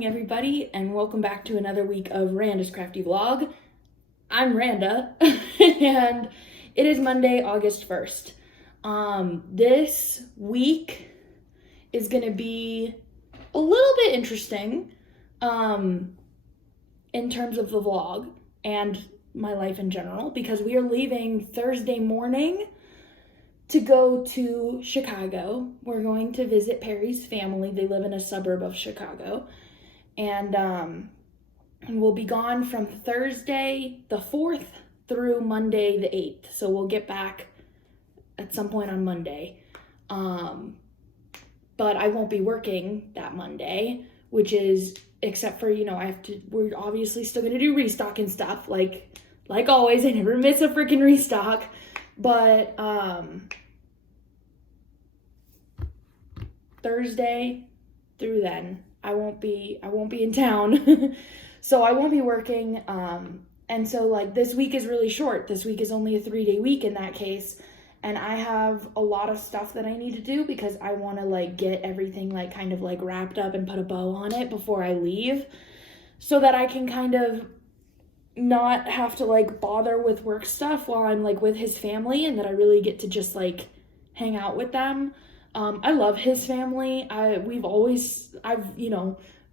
morning, everybody, and welcome back to another week of Randa's Crafty Vlog. I'm Randa, and it is Monday, August 1st. This week is going to be a little bit interesting in terms of the vlog and my life in general, because we are leaving Thursday morning to go to Chicago. We're going to visit Perry's family. They live in a suburb of Chicago. And we'll be gone from Thursday the 4th through Monday the 8th. So we'll get back at some point on Monday. But I won't be working that Monday, which is, except for, we're obviously still going to do restock and stuff. Like always, I never miss a freaking restock. But Thursday through then, I won't be in town. So I won't be working. And so this week is really short. This week is only a 3-day week in that case. And I have a lot of stuff that I need to do because I want to get everything kind of wrapped up and put a bow on it before I leave, so that I can kind of not have to bother with work stuff while I'm with his family, and that I really get to just hang out with them. I love his family.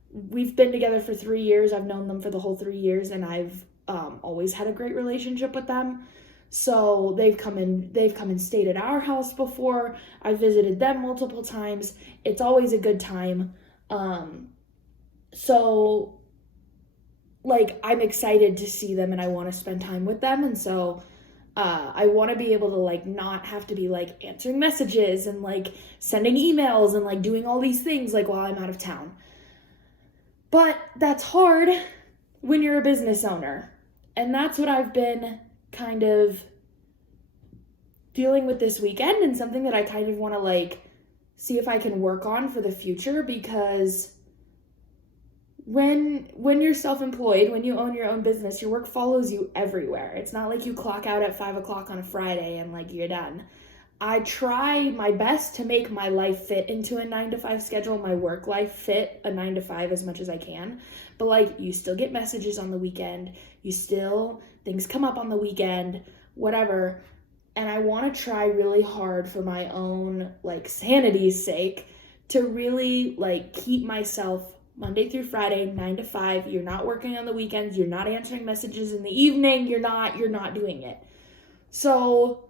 We've been together for 3 years. I've known them for the whole 3 years, and I've always had a great relationship with them. So they've come and stayed at our house before. I visited them multiple times. It's always a good time. So I'm excited to see them, and I want to spend time with them. And so I want to be able to not have to be answering messages and sending emails and doing all these things while I'm out of town. But that's hard when you're a business owner. And that's what I've been kind of dealing with this weekend, and something that I kind of want to see if I can work on for the future, because when you're self-employed, when you own your own business, your work follows you everywhere. It's not like you clock out at 5 o'clock on a Friday and you're done. I try my best to make my life fit into a 9-to-5 schedule, my work life fit a 9-to-5 as much as I can. But you still get messages on the weekend. Things come up on the weekend, whatever. And I want to try really hard for my own sanity's sake to really keep myself Monday through Friday, 9-to-5. You're not working on the weekends. You're not answering messages in the evening. You're not doing it. So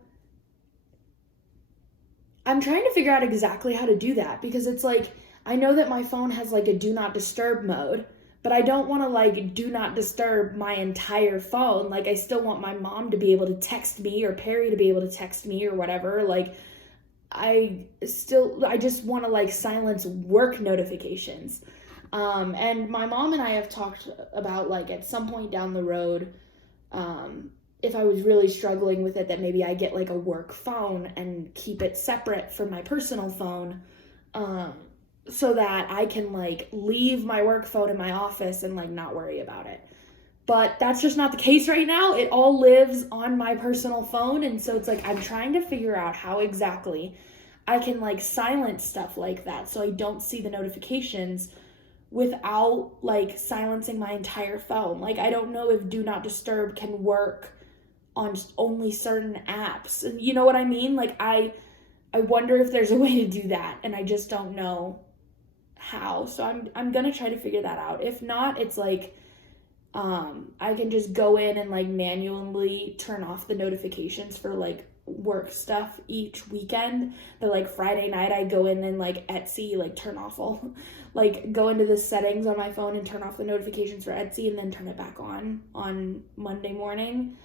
I'm trying to figure out exactly how to do that, because it's I know that my phone has a do not disturb mode, but I don't want to do not disturb my entire phone. I still want my mom to be able to text me, or Perry to be able to text me, or whatever. I just want to silence work notifications. And my mom and I have talked about at some point down the road, if I was really struggling with it, that maybe I get a work phone and keep it separate from my personal phone, so that I can leave my work phone in my office and not worry about it. But that's just not the case right now. It all lives on my personal phone, and so it's I'm trying to figure out how exactly I can silence stuff like that, so I don't see the notifications without silencing my entire phone. I don't know if do not disturb can work on only certain apps. And you know what I mean? I wonder if there's a way to do that, and I just don't know how. So I'm gonna try to figure that out. If not, it's I can just go in and manually turn off the notifications for work stuff each weekend. That Friday night I go in and Etsy, turn off all go into the settings on my phone and turn off the notifications for Etsy, and then turn it back on Monday morning.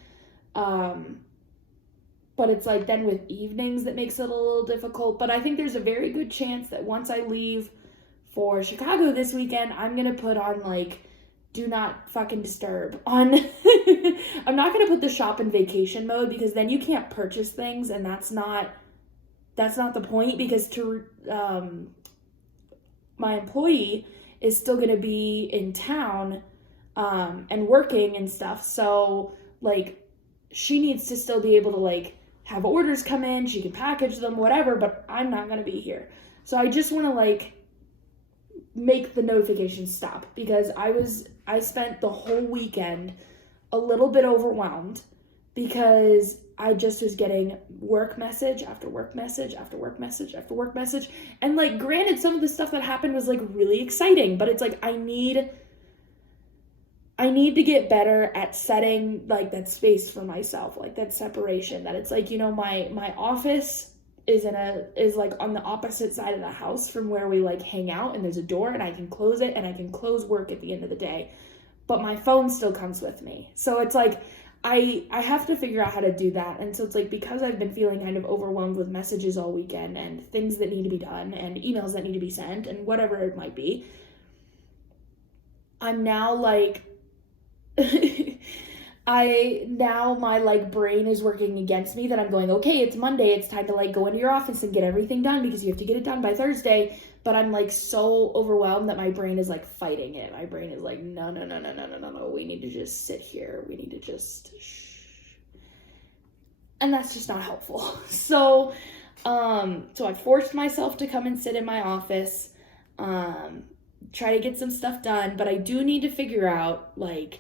But it's then with evenings that makes it a little difficult. But I think there's a very good chance that once I leave for Chicago this weekend, I'm gonna put on do not fucking disturb on. I'm not gonna put the shop in vacation mode, because then you can't purchase things, and that's not the point, because my employee is still gonna be in town and working and stuff. So she needs to still be able to have orders come in, she can package them, whatever, but I'm not going to be here. So I just want to make the notifications stop, because I spent the whole weekend a little bit overwhelmed because I just was getting work message after work message after work message after work message. And like, granted, some of the stuff that happened was like really exciting, but it's like, I need to get better at setting like that space for myself, like that separation, that it's like, you know, my office is like on the opposite side of the house from where we like hang out, and there's a door and I can close it and I can close work at the end of the day, but my phone still comes with me. So it's like, I have to figure out how to do that. And so it's like, because I've been feeling kind of overwhelmed with messages all weekend and things that need to be done and emails that need to be sent and whatever it might be, I'm now like, my like brain is working against me, that I'm going, okay, it's Monday, it's time to like go into your office and get everything done because you have to get it done by Thursday. But I'm like so overwhelmed that my brain is like fighting it. My brain is like, no, we need to just sit here, we need to just shh. And that's just not helpful. So I forced myself to come and sit in my office, try to get some stuff done, but I do need to figure out like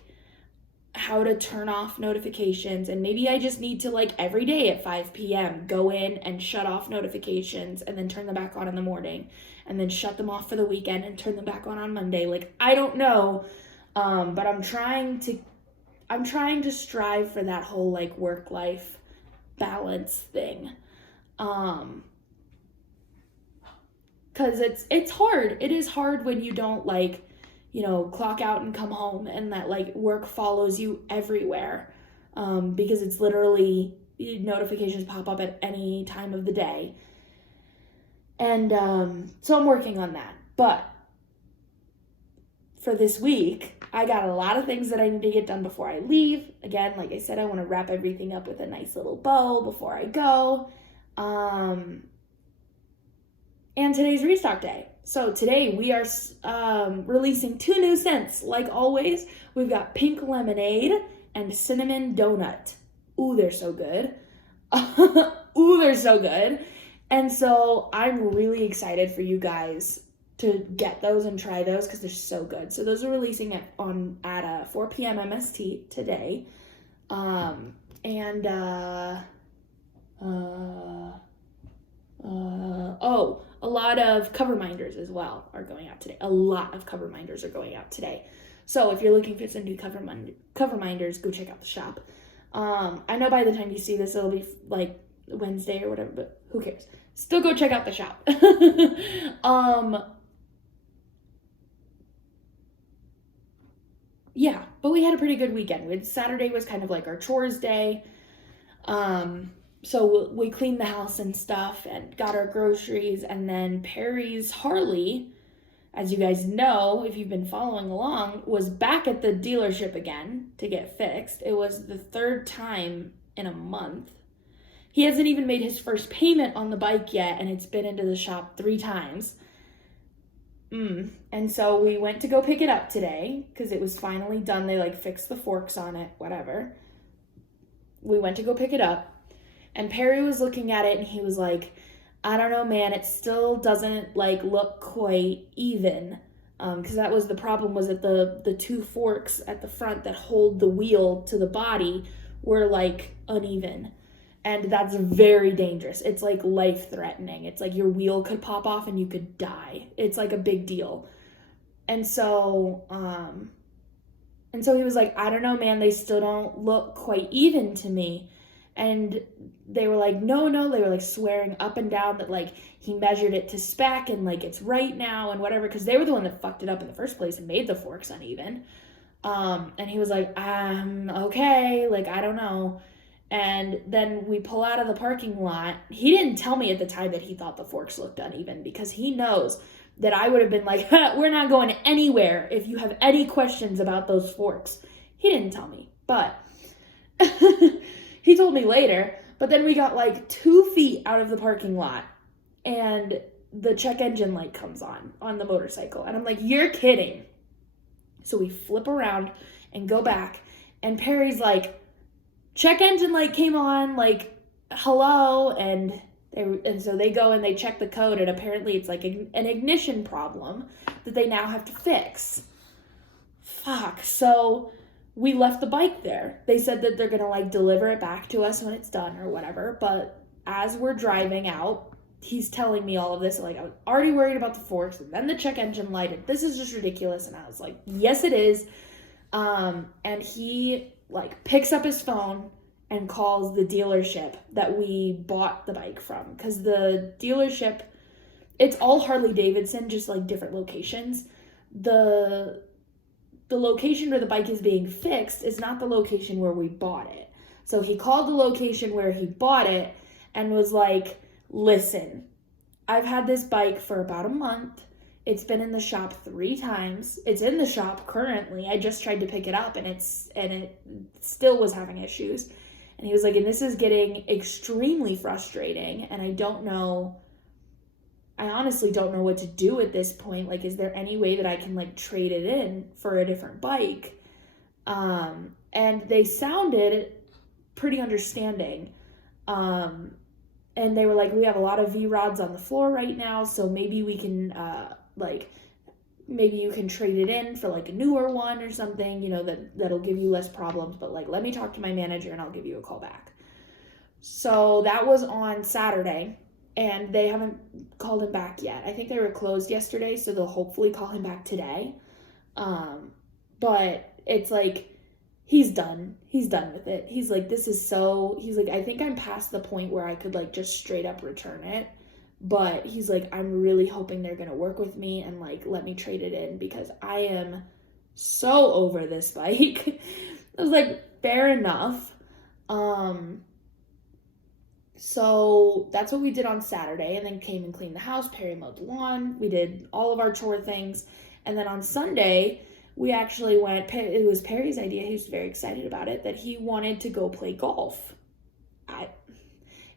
how to turn off notifications. And maybe I just need to like every day at 5 p.m. go in and shut off notifications and then turn them back on in the morning, and then shut them off for the weekend and turn them back on Monday. Like, I don't know, but I'm trying to strive for that whole like work-life balance thing, because it's hard. It is hard when you don't like, you know, clock out and come home, and that like work follows you everywhere, because it's literally, notifications pop up at any time of the day. And so I'm working on that. But for this week, I got a lot of things that I need to get done before I leave. Again, like I said, I want to wrap everything up with a nice little bow before I go. And today's Restock Day. So today we are releasing 2 new scents. Like always, we've got pink lemonade and cinnamon donut. Ooh, they're so good. Ooh, they're so good. And so I'm really excited for you guys to get those and try those, because they're so good. So those are releasing at 4 p.m. MST today. A lot of cover minders as well are going out today. A lot of cover minders are going out today. So if you're looking for some new cover minders, go check out the shop. I know by the time you see this, it'll be like Wednesday or whatever, but who cares? Still go check out the shop. Yeah, but we had a pretty good weekend. Saturday was kind of like our chores day. So we cleaned the house and stuff and got our groceries, and then Perry's Harley, as you guys know, if you've been following along, was back at the dealership again to get fixed. It was the 3rd time in a month. He hasn't even made his first payment on the bike yet, and it's been into the shop 3 times. And so we went to go pick it up today because it was finally done. They like fixed the forks on it, whatever. We went to go pick it up, and Perry was looking at it and he was like, I don't know, man, it still doesn't like look quite even. Because that was the problem, was that the 2 forks at the front that hold the wheel to the body were like uneven. And that's very dangerous. It's like life-threatening. It's like your wheel could pop off and you could die. It's like a big deal. And so he was like, I don't know, man, they still don't look quite even to me. And they were like, no, they were like swearing up and down that like he measured it to spec and like it's right now and whatever, because they were the one that fucked it up in the first place and made the forks uneven. And he was like, okay, like I don't know. And then we pull out of the parking lot. He didn't tell me at the time that he thought the forks looked uneven, because he knows that I would have been like, we're not going anywhere if you have any questions about those forks. He didn't tell me, but he told me later. But then we got like 2 feet out of the parking lot and the check engine light comes on the motorcycle. And I'm like, you're kidding. So we flip around and go back, and Perry's like, check engine light came on, like, hello, and And so they go and they check the code, and apparently it's like an ignition problem that they now have to fix. Fuck. So we left the bike there. They said that they're gonna like deliver it back to us when it's done or whatever. But as we're driving out, he's telling me all of this. Like, I was already worried about the forks and then the check engine light. And this is just ridiculous. And I was like, yes, it is. And he like picks up his phone and calls the dealership that we bought the bike from. Because the dealership, it's all Harley Davidson, just like different locations. The location where the bike is being fixed is not the location where we bought it. So he called the location where he bought it and was like, listen, I've had this bike for about a month. It's been in the shop 3 times. It's in the shop currently. I just tried to pick it up and it still was having issues. And he was like, and this is getting extremely frustrating. And I honestly don't know what to do at this point. Like, is there any way that I can like trade it in for a different bike? And they sounded pretty understanding. And they were like, we have a lot of V-rods on the floor right now, so maybe we can, maybe you can trade it in for, like, a newer one or something, that'll give you less problems, but, like, let me talk to my manager and I'll give you a call back. So that was on Saturday, and they haven't called him back yet. I think they were closed yesterday, so they'll hopefully call him back today. But it's, like, he's done with it. He's like, I think I'm past the point where I could like just straight up return it. But he's like, I'm really hoping they're going to work with me and like let me trade it in because I am so over this bike. I was like, fair enough. So that's what we did on Saturday, and then came and cleaned the house. Perry mowed the lawn. We did all of our chore things. And then on Sunday, we actually went, it was Perry's idea, he was very excited about it, that he wanted to go play golf.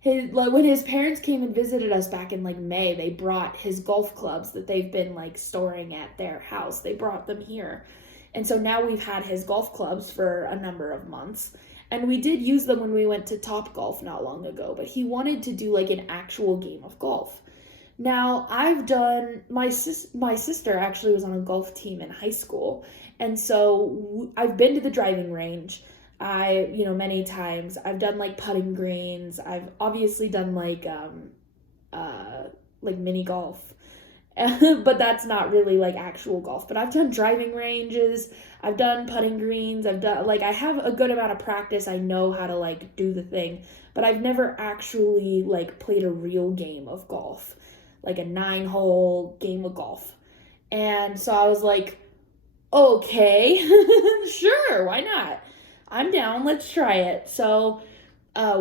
When his parents came and visited us back in like May, they brought his golf clubs that they've been like storing at their house. They brought them here. And so now we've had his golf clubs for a number of months. And we did use them when we went to Top Golf not long ago, but he wanted to do like an actual game of golf. Now, my sister actually was on a golf team in high school, and so I've been to the driving range, many times. I've done, like, putting greens. I've obviously done, like mini golf, but that's not really, like, actual golf. But I've done driving ranges. I've done putting greens. I have a good amount of practice. I know how to, like, do the thing, but I've never actually, like, played a real game of golf. Like a 9-hole game of golf. And so I was like, okay, sure, why not? I'm down, let's try it. So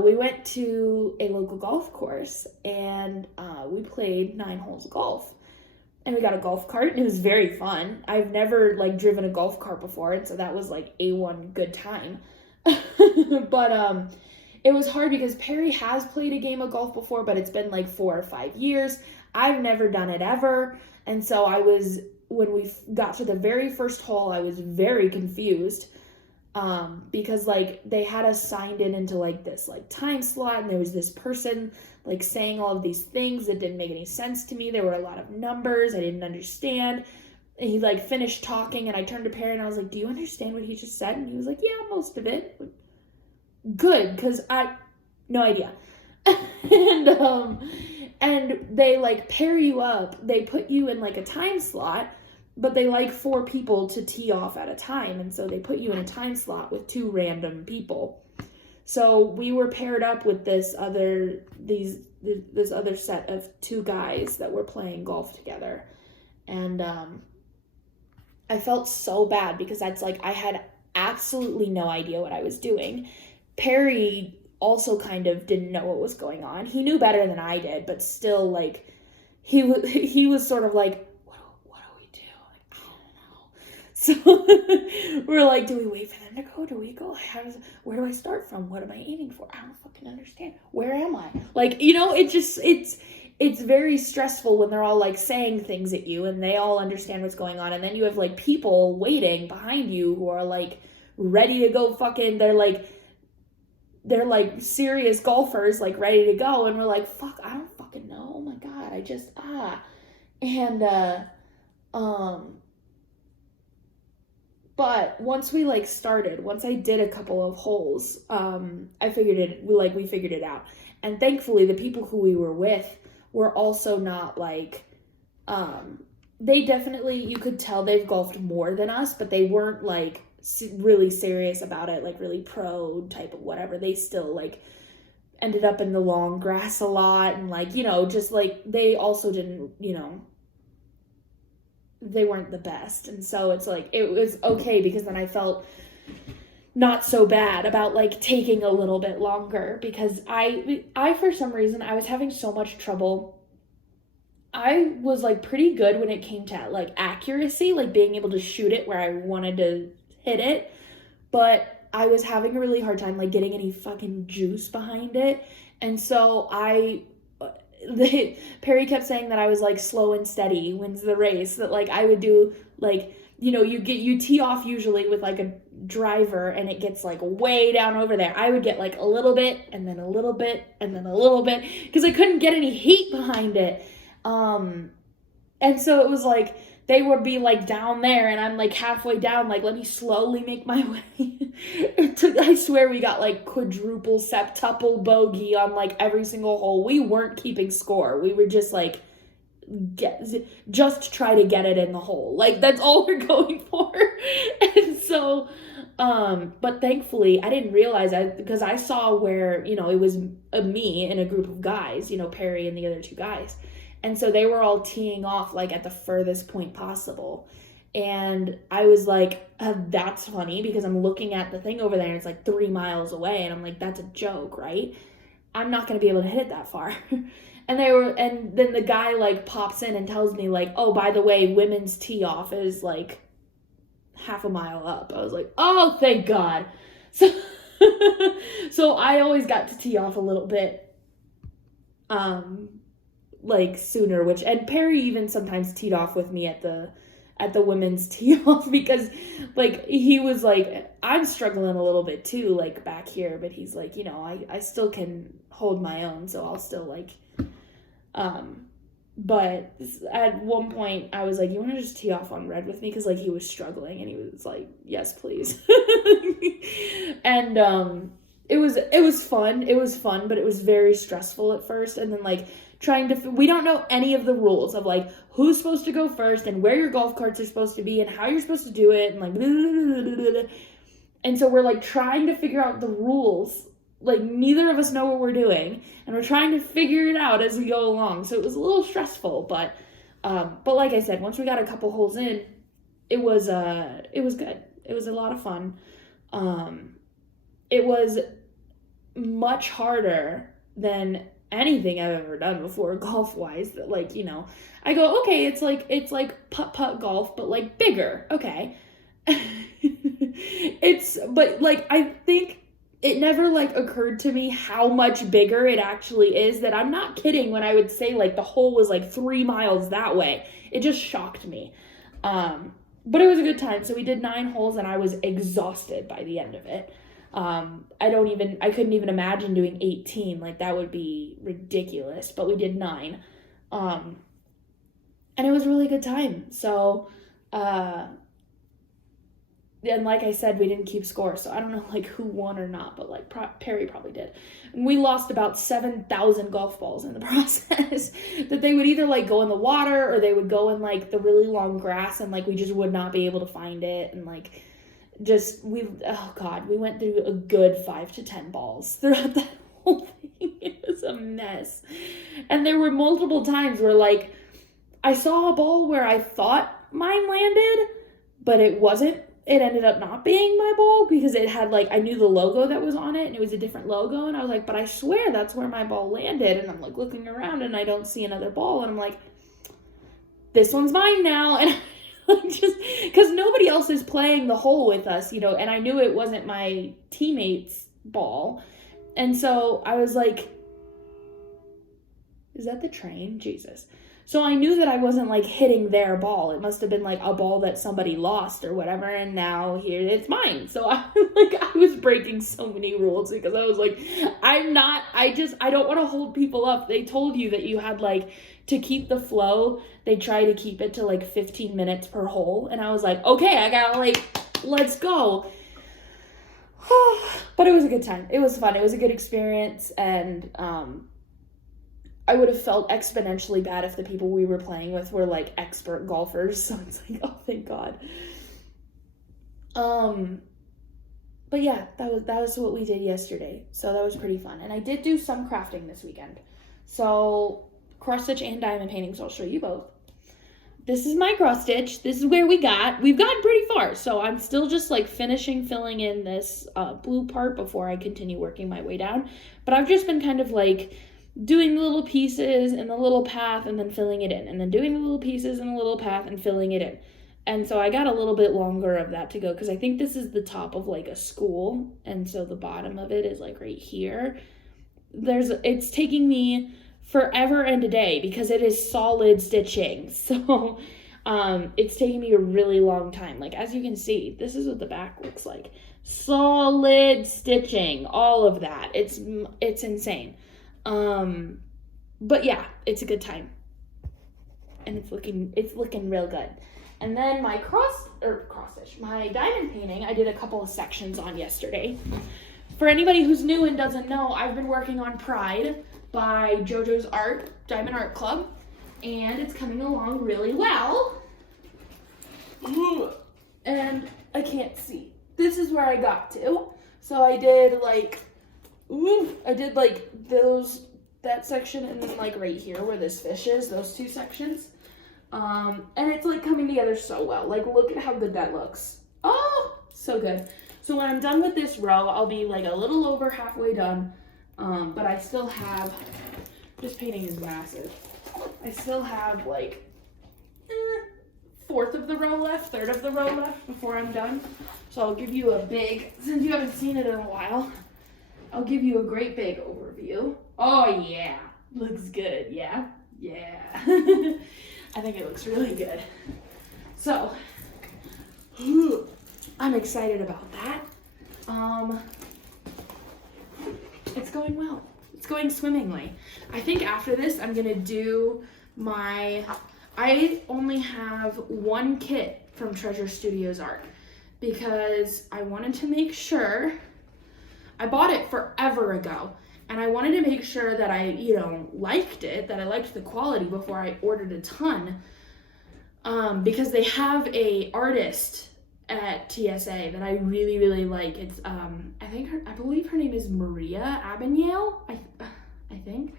we went to a local golf course, and we played 9 holes of golf. And we got a golf cart, and it was very fun. I've never, like, driven a golf cart before, and so that was, like, A1 good time. But it was hard because Perry has played a game of golf before, but it's been, like, 4 or 5 years. I've never done it ever, and so when we got to the very first hole, I was very confused, because, like, they had us signed into, like, this, like, time slot, and there was this person, like, saying all of these things that didn't make any sense to me. There were a lot of numbers I didn't understand, and he, like, finished talking, and I turned to Perry, and I was like, do you understand what he just said? And he was like, yeah, most of it. Good, because no idea. And they, like, pair you up. They put you in, like, a time slot, but they like 4 people to tee off at a time. And so they put you in a time slot with 2 random people. So we were paired up with this other set of 2 guys that were playing golf together. And I felt so bad because that's, like, I had absolutely no idea what I was doing. Perry also kind of didn't know what was going on. He knew better than I did, but still, like, he was sort of like, what do we do? Like, I don't know. So we're like, do we wait for them to go? Do we go? Where do I start from? What am I aiming for? I don't fucking understand. Where am I? Like, it's very stressful when they're all, like, saying things at you and they all understand what's going on. And then you have, like, people waiting behind you who are, like, ready to go fucking, they're like serious golfers, like, ready to go, and we're like, fuck, I don't And, but once we like started, once I did a couple of holes, we figured it out. And thankfully the people who we were with were also not like, they definitely, you could tell they've golfed more than us, but they weren't like really serious about it, like really pro type of whatever. They still like ended up in the long grass a lot, and like, just like they also didn't, they weren't the best. And so it's like, it was okay because then I felt not so bad about like taking a little bit longer, because I for some reason I was having so much trouble. I was like pretty good when it came to like accuracy, like being able to shoot it where I wanted to hit it, but I was having a really hard time like getting any fucking juice behind it. And so Perry kept saying that I was like slow and steady wins the race, that like I would do like, you tee off usually with like a driver and it gets like way down over there. I would get like a little bit and then a little bit and then a little bit because I couldn't get any heat behind it. And so it was like they would be like down there and I'm like halfway down, like let me slowly make my way. I swear we got like quadruple septuple bogey on like every single hole. We weren't keeping score. We were just like just try to get it in the hole. Like that's all we're going for. And so but thankfully I didn't realize because I saw where, it was me and a group of guys, Perry and the other two guys. And so they were all teeing off like at the furthest point possible. And I was like, that's funny because I'm looking at the thing over there and it's like 3 miles away. And I'm like, that's a joke, right? I'm not going to be able to hit it that far. And then the guy like pops in and tells me like, oh, by the way, women's tee off is like half a mile up. I was like, oh, thank God. So I always got to tee off a little bit, like sooner, and Perry even sometimes teed off with me at the women's tee off because like he was like, I'm struggling a little bit too, like back here, but he's like, I still can hold my own, so I'll still like, but at one point I was like, you want to just tee off on red with me? Because like he was struggling and he was like, yes, please. And it was fun, but it was very stressful at first. And then like we don't know any of the rules of like who's supposed to go first and where your golf carts are supposed to be and how you're supposed to do it and like blah, blah, blah, blah, blah. And so we're like trying to figure out the rules. Like neither of us know what we're doing and we're trying to figure it out as we go along. So it was a little stressful, but like I said, once we got a couple holes in, it was good. It was a lot of fun. It was much harder than anything I've ever done before golf wise, that like, I go, okay, it's like putt golf, but like bigger. Okay. But like, I think it never like occurred to me how much bigger it actually is, that I'm not kidding when I would say like the hole was like 3 miles that way. It just shocked me. But it was a good time. So we did 9 holes and I was exhausted by the end of it. I couldn't even imagine doing 18. Like that would be ridiculous, but we did 9. And it was a really good time. So, and like I said, we didn't keep score. So I don't know like who won or not, but like Perry probably did. And we lost about 7,000 golf balls in the process that they would either like go in the water or they would go in like the really long grass and like we just would not be able to find it. And like, we went through a good 5 to 10 balls throughout that whole thing. It was a mess. And there were multiple times where like I saw a ball where I thought mine landed, but it wasn't. It ended up not being my ball because it had like, I knew the logo that was on it and it was a different logo. And I was like, but I swear that's where my ball landed. And I'm like looking around and I don't see another ball. And I'm like, this one's mine now. And just because nobody else is playing the hole with us, and I knew it wasn't my teammate's ball. And so I was like, is that the train? Jesus. So I knew that I wasn't like hitting their ball. It must have been like a ball that somebody lost or whatever. And now here it's mine. So I was breaking so many rules because I was like, I don't want to hold people up. They told you that you had like to keep the flow, they try to keep it to like 15 minutes per hole. And I was like, okay, I gotta like, let's go. But it was a good time. It was fun. It was a good experience. And I would have felt exponentially bad if the people we were playing with were like expert golfers. So it's like, oh, thank God. But yeah, that was what we did yesterday. So that was pretty fun. And I did do some crafting this weekend. So cross stitch and diamond painting, so I'll show you both. This is my cross stitch. This is where we've gotten pretty far. So I'm still just like filling in this blue part before I continue working my way down. But I've just been kind of like doing the little pieces and the little path and then filling it in. And then doing the little pieces and the little path and filling it in. And so I got a little bit longer of that to go because I think this is the top of like a school. And so the bottom of it is like right here. It's taking me forever and a day because it is solid stitching. So it's taking me a really long time. Like as you can see, this is what the back looks like. Solid stitching, all of that. It's insane. But yeah, it's a good time. And it's looking real good. And then my my diamond painting, I did a couple of sections on yesterday. For anybody who's new and doesn't know, I've been working on Pride by JoJo's Diamond Art Club, and it's coming along really well. And I can't see. This is where I got to. So I did like that section and then like right here where this fish is, those two sections. And it's like coming together so well. Like, look at how good that looks. Oh, so good. So when I'm done with this row, I'll be like a little over halfway done. But I still have, this painting is massive. I still have like third of the row left before I'm done. So I'll give you a big, since you haven't seen it in a while, I'll give you a great big overview. Oh yeah, looks good, yeah? Yeah. I think it looks really good. So, I'm excited about that. It's going well. It's going swimmingly. I think after this, I'm gonna do I only have one kit from Treasure Studios Art because I wanted to make sure, I bought it forever ago. And I wanted to make sure that I, liked it, that I liked the quality before I ordered a ton. Because they have a artist at TSA that I really, really like. It's, I believe her name is Maria Abignale, I think.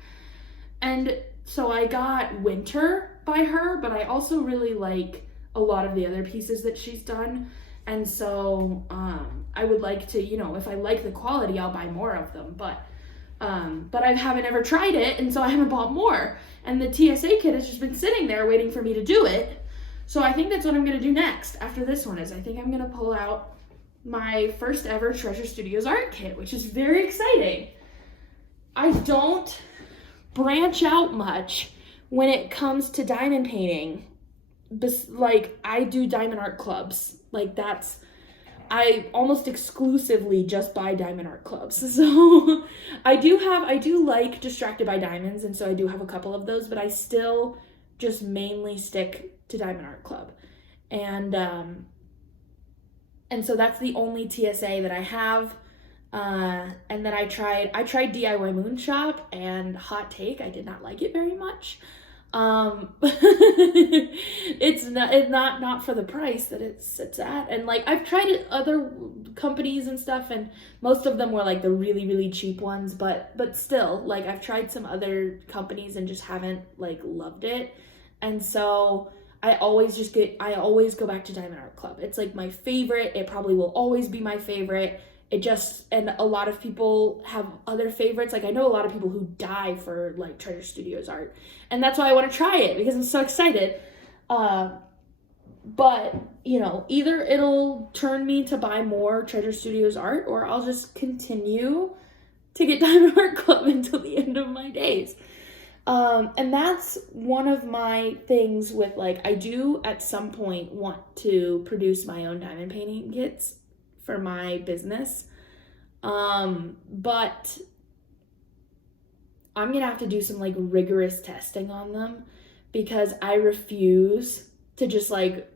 And so I got Winter by her, but I also really like a lot of the other pieces that she's done. And so, I would like to, if I like the quality, I'll buy more of them, but I haven't ever tried it, and so I haven't bought more. And the TSA kit has just been sitting there waiting for me to do it. So I think that's what I'm going to do next after this one, is I think I'm going to pull out my first ever Treasure Studios Art kit, which is very exciting. I don't branch out much when it comes to diamond painting. Like, I do diamond art clubs. Like, I almost exclusively just buy diamond art clubs. So I do like Distracted by Diamonds, and so I do have a couple of those, but I still just mainly stick to Diamond Art Club. And so that's the only TSA that I have. And then I tried DIY Moonshot, and hot take, I did not like it very much. It's not for the price that it sits at. And like, I've tried it other companies and stuff, and most of them were like the really, really cheap ones, but still, like, I've tried some other companies and just haven't like loved it. And so I always go back to Diamond Art Club. It's like my favorite. It probably will always be my favorite. And a lot of people have other favorites. Like, I know a lot of people who die for like Treasure Studios art, and that's why I want to try it, because I'm so excited. But either it'll turn me to buy more Treasure Studios art, or I'll just continue to get Diamond Art Club until the end of my days. And that's one of my things with, like, I do at some point want to produce my own diamond painting kits for my business. But I'm gonna have to do some like rigorous testing on them, because I refuse to just like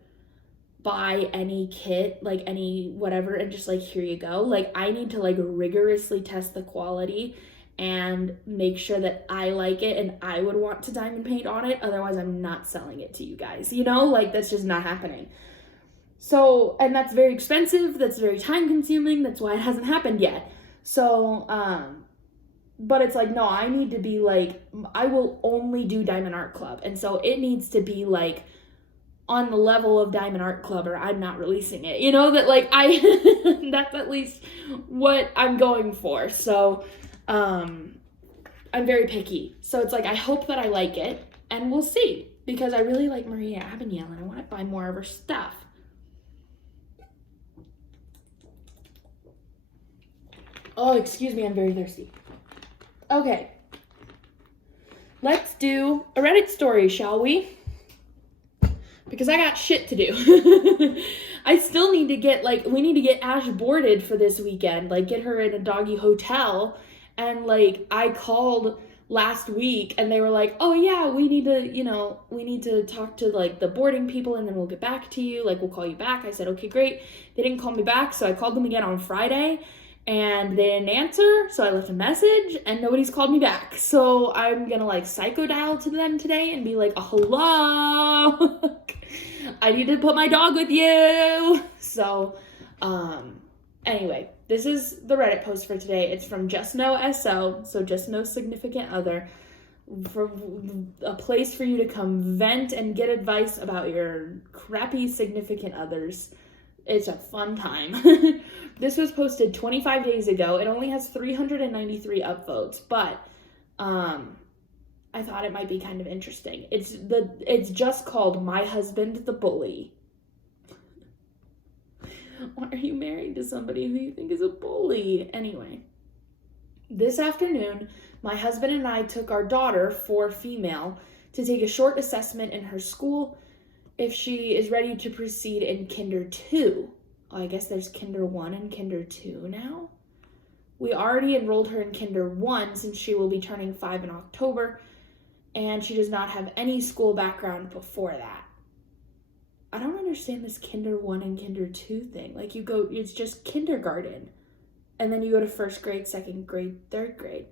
buy any kit, like any whatever, and just like, here you go. Like, I need to like rigorously test the quality and make sure that I like it and I would want to diamond paint on it. Otherwise, I'm not selling it to you guys, you know? Like, that's just not happening. So, and that's very expensive. That's very time consuming. That's why it hasn't happened yet. So, but it's like, no, I need to be like, I will only do Diamond Art Club. And so it needs to be like on the level of Diamond Art Club or I'm not releasing it. You know, that like that's at least what I'm going for. So, I'm very picky. So it's like, I hope that I like it and we'll see, because I really like Maria Abigail and I want to buy more of her stuff. Oh, excuse me, I'm very thirsty. Okay. Let's do a Reddit story, shall we? Because I got shit to do. I still need to get, like, we need to get Ash boarded for this weekend. Like, get her in a doggy hotel. And, like, I called last week and they were like, oh, yeah, we need to talk to, like, the boarding people and then we'll get back to you. Like, we'll call you back. I said, okay, great. They didn't call me back, so I called them again on Friday. And they didn't answer, so I left a message, and nobody's called me back. So I'm gonna, like, psycho dial to them today and be like, oh, hello, I need to put my dog with you. So, anyway, this is the Reddit post for today. It's from Just Know SO, so Just Know Significant Other, for a place for you to come vent and get advice about your crappy significant others. It's a fun time. This was posted 25 days ago. It only has 393 upvotes, but I thought it might be kind of interesting. It's just called My Husband the Bully. Why are you married to somebody who you think is a bully? Anyway, this afternoon, my husband and I took our daughter, 4 female, to take a short assessment in her school if she is ready to proceed in Kinder 2. Oh, I guess there's Kinder 1 and Kinder 2 now. We already enrolled her in Kinder 1 since she will be turning 5 in October, and she does not have any school background before that. I don't understand this Kinder 1 and Kinder 2 thing. Like, it's just kindergarten, and then you go to 1st grade, 2nd grade, 3rd grade.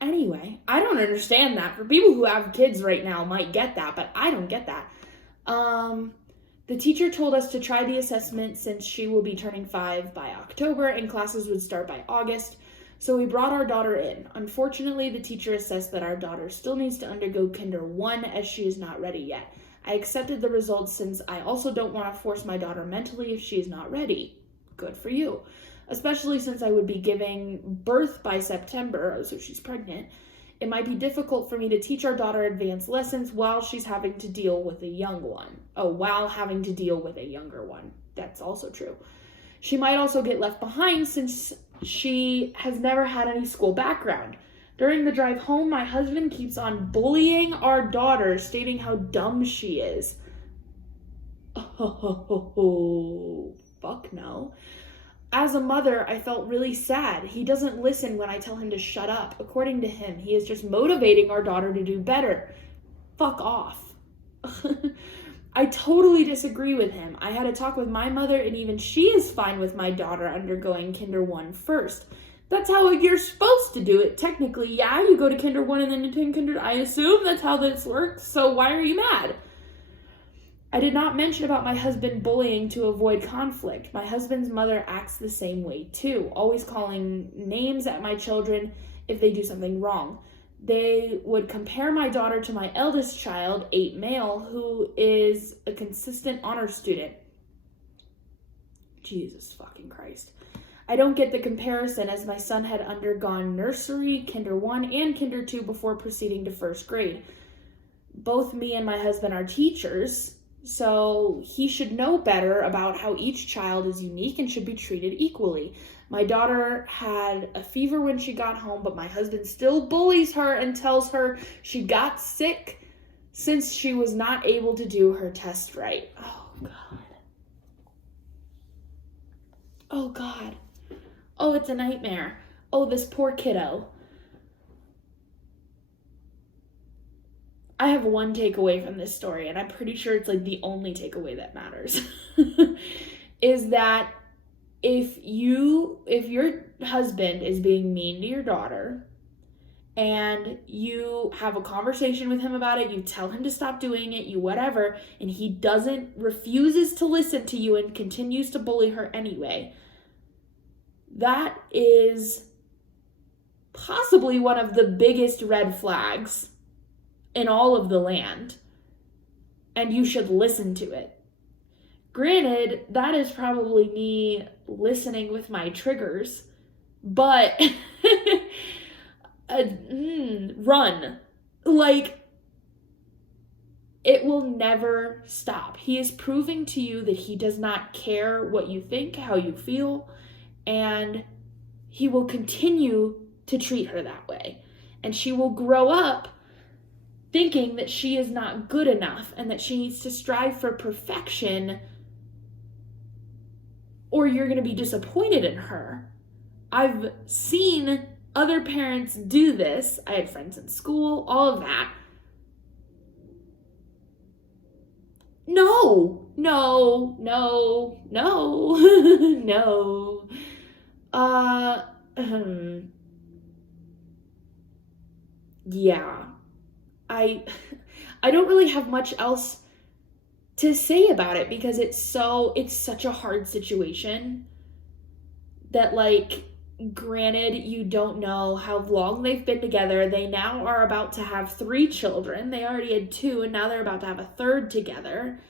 Anyway, I don't understand that. For people who have kids right now might get that, but I don't get that. The teacher told us to try the assessment since she will be turning 5 by October and classes would start by August. So we brought our daughter in. Unfortunately, the teacher assessed that our daughter still needs to undergo Kinder 1 as she is not ready yet. I accepted the results since I also don't want to force my daughter mentally if she is not ready. Good for you. Especially since I would be giving birth by September, so she's pregnant. It might be difficult for me to teach our daughter advanced lessons while she's having to deal with a young one. Oh, while having to deal with a younger one. That's also true. She might also get left behind since she has never had any school background. During the drive home, my husband keeps on bullying our daughter, stating how dumb she is. Oh, fuck no. As a mother, I felt really sad. He doesn't listen when I tell him to shut up. According to him, he is just motivating our daughter to do better. Fuck off. I totally disagree with him. I had a talk with my mother, and even she is fine with my daughter undergoing Kinder 1 first. That's how you're supposed to do it, technically. Yeah, you go to Kinder 1 and then you take Kinder. I assume that's how this works, so why are you mad? I did not mention about my husband bullying to avoid conflict. My husband's mother acts the same way too, always calling names at my children if they do something wrong. They would compare my daughter to my eldest child, 8 male, who is a consistent honor student. Jesus fucking Christ. I don't get the comparison as my son had undergone nursery, Kinder 1, and Kinder 2 before proceeding to 1st grade. Both me and my husband are teachers, so he should know better about how each child is unique and should be treated equally. My daughter had a fever when she got home, but my husband still bullies her and tells her she got sick since she was not able to do her test right. Oh, God. Oh, God. Oh, it's a nightmare. Oh, this poor kiddo. I have one takeaway from this story, and I'm pretty sure it's like the only takeaway that matters, is that if your husband is being mean to your daughter and you have a conversation with him about it, you tell him to stop doing it, you whatever, and he refuses to listen to you and continues to bully her anyway, that is possibly one of the biggest red flags in all of the land, and you should listen to it. Granted, that is probably me listening with my triggers, but run. Like, it will never stop. He is proving to you that he does not care what you think, how you feel, and he will continue to treat her that way. And she will grow up thinking that she is not good enough and that she needs to strive for perfection, or you're going to be disappointed in her. I've seen other parents do this. I had friends in school, all of that. No. Yeah. I don't really have much else to say about it because it's such a hard situation that, like, granted, you don't know how long they've been together. They now are about to have 3 children. They already had 2, and now they're about to have a 3rd together.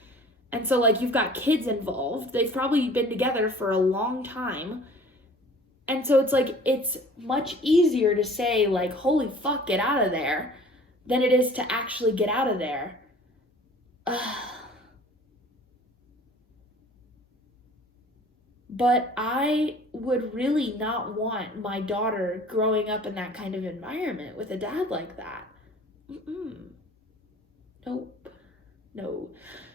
And so, like, you've got kids involved. They've probably been together for a long time. And so it's like, it's much easier to say, like, holy fuck, get out of there, than it is to actually get out of there. But I would really not want my daughter growing up in that kind of environment with a dad like that. Nope. No.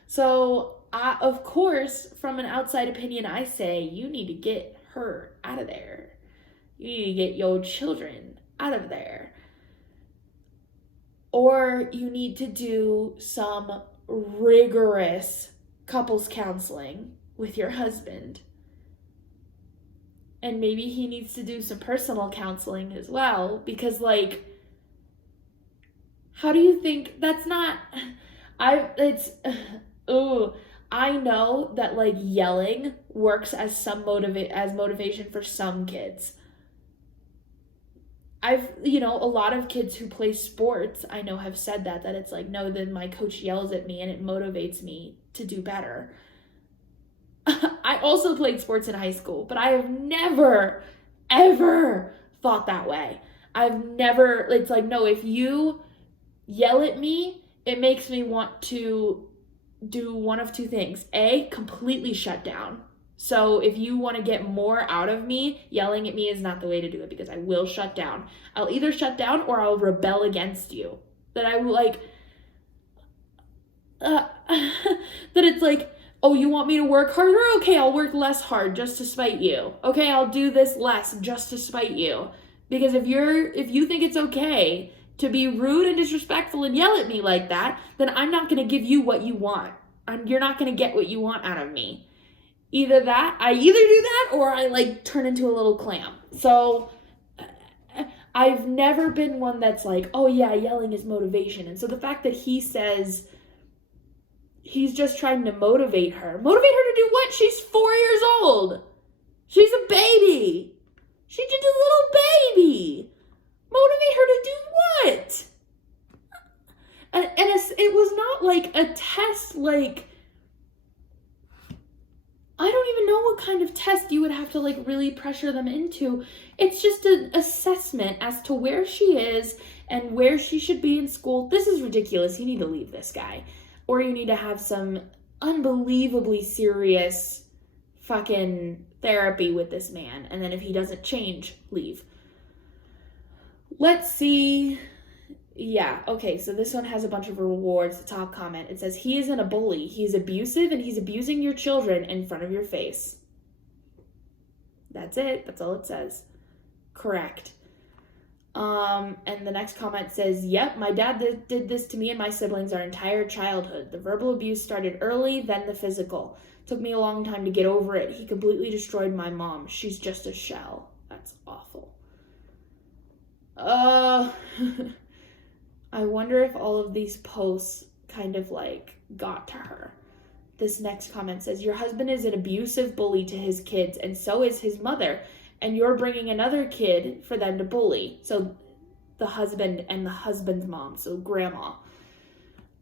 So, of course, from an outside opinion, I say you need to get her out of there. You need to get your children out of there. Or you need to do some rigorous couples counseling with your husband. And maybe he needs to do some personal counseling as well, because, like, how do you think that's not, I know that, like, yelling works as motivation for some kids. A lot of kids who play sports, I know, have said that it's like, no, then my coach yells at me and it motivates me to do better. I also played sports in high school, but I have never, ever thought that way. It's like, no, if you yell at me, it makes me want to do one of 2 things. A, completely shut down. So if you want to get more out of me, yelling at me is not the way to do it, because I will shut down. I'll either shut down or I'll rebel against you. That I will, like, that it's like, oh, you want me to work harder? Okay, I'll work less hard just to spite you. Okay, I'll do this less just to spite you. Because if you think it's okay to be rude and disrespectful and yell at me like that, then I'm not going to give you what you want. You're not going to get what you want out of me. I either do that or I, like, turn into a little clam. So I've never been one that's like, oh yeah, yelling is motivation. And so the fact that he says he's just trying to motivate her to do what? She's 4 years old. She's a baby. She's just a little baby. Motivate her to do what? And it was not like a test, like, I don't even know what kind of test you would have to, like, really pressure them into. It's just an assessment as to where she is and where she should be in school. This is ridiculous. You need to leave this guy. Or you need to have some unbelievably serious fucking therapy with this man. And then if he doesn't change, leave. Let's see. Yeah, okay, so this one has a bunch of rewards. The top comment, it says, he isn't a bully. He's abusive and he's abusing your children in front of your face. That's it. That's all it says. Correct. And the next comment says, yep, my dad did this to me and my siblings our entire childhood. The verbal abuse started early, then the physical. Took me a long time to get over it. He completely destroyed my mom. She's just a shell. That's awful. I wonder if all of these posts kind of like got to her. This next comment says, your husband is an abusive bully to his kids, and so is his mother. And you're bringing another kid for them to bully. So the husband and the husband's mom, so grandma.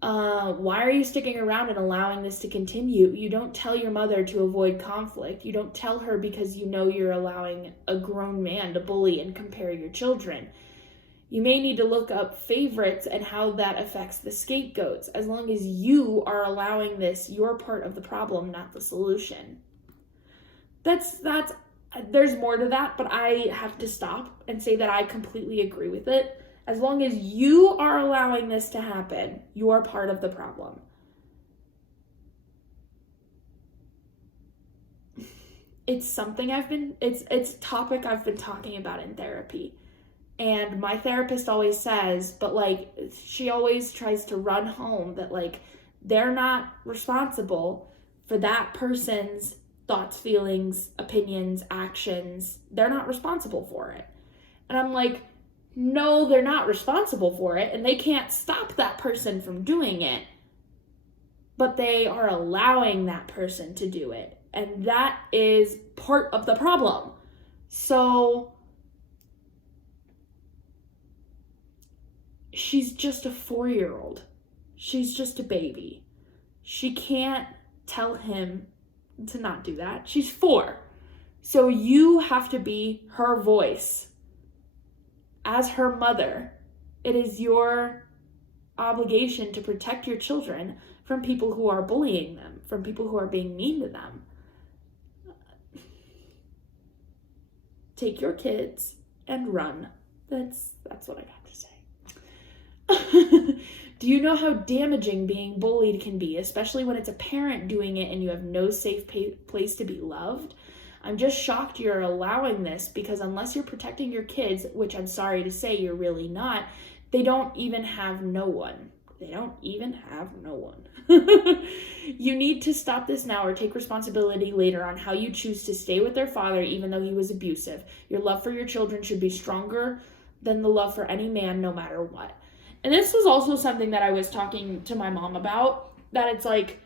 Why are you sticking around and allowing this to continue? You don't tell your mother to avoid conflict. You don't tell her because you know you're allowing a grown man to bully and compare your children. You may need to look up favorites and how that affects the scapegoats. As long as you are allowing this, you're part of the problem, not the solution. There's more to that, but I have to stop and say that I completely agree with it. As long as you are allowing this to happen, you are part of the problem. It's something it's a topic I've been talking about in therapy. And my therapist always says, but like, she always tries to run home that like, they're not responsible for that person's thoughts, feelings, opinions, actions. They're not responsible for it. And I'm like, no, they're not responsible for it, and they can't stop that person from doing it, but they are allowing that person to do it, and that is part of the problem. So she's just a 4-year-old. She's just a baby. She can't tell him to not do that. She's 4. So you have to be her voice. As her mother, it is your obligation to protect your children from people who are bullying them, from people who are being mean to them. Take your kids and run. That's what I got to say. Do you know how damaging being bullied can be, especially when it's a parent doing it and you have no safe place to be loved? I'm just shocked you're allowing this, because unless you're protecting your kids, which I'm sorry to say you're really not, they don't even have no one. They don't even have no one. You need to stop this now or take responsibility later on how you choose to stay with their father even though he was abusive. Your love for your children should be stronger than the love for any man, no matter what. And this was also something that I was talking to my mom about, that it's like,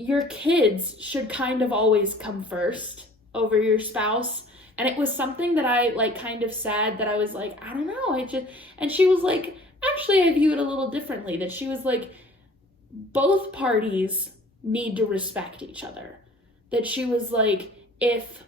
your kids should kind of always come first over your spouse. And it was something that I like kind of said, that I was like, I don't know. And she was like, actually, I view it a little differently. That she was like, both parties need to respect each other. That she was like, if,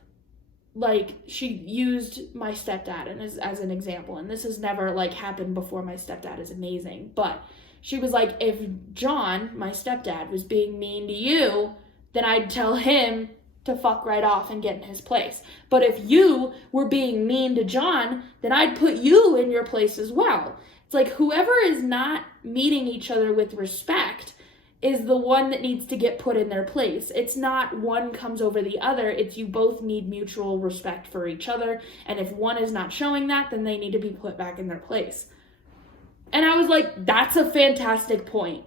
like, she used my stepdad and as an example, and this has never like happened before. My stepdad is amazing, but she was like, if John, my stepdad, was being mean to you, then I'd tell him to fuck right off and get in his place. But if you were being mean to John, then I'd put you in your place as well. It's like, whoever is not meeting each other with respect is the one that needs to get put in their place. It's not one comes over the other. It's you both need mutual respect for each other. And if one is not showing that, then they need to be put back in their place. And I was like, that's a fantastic point.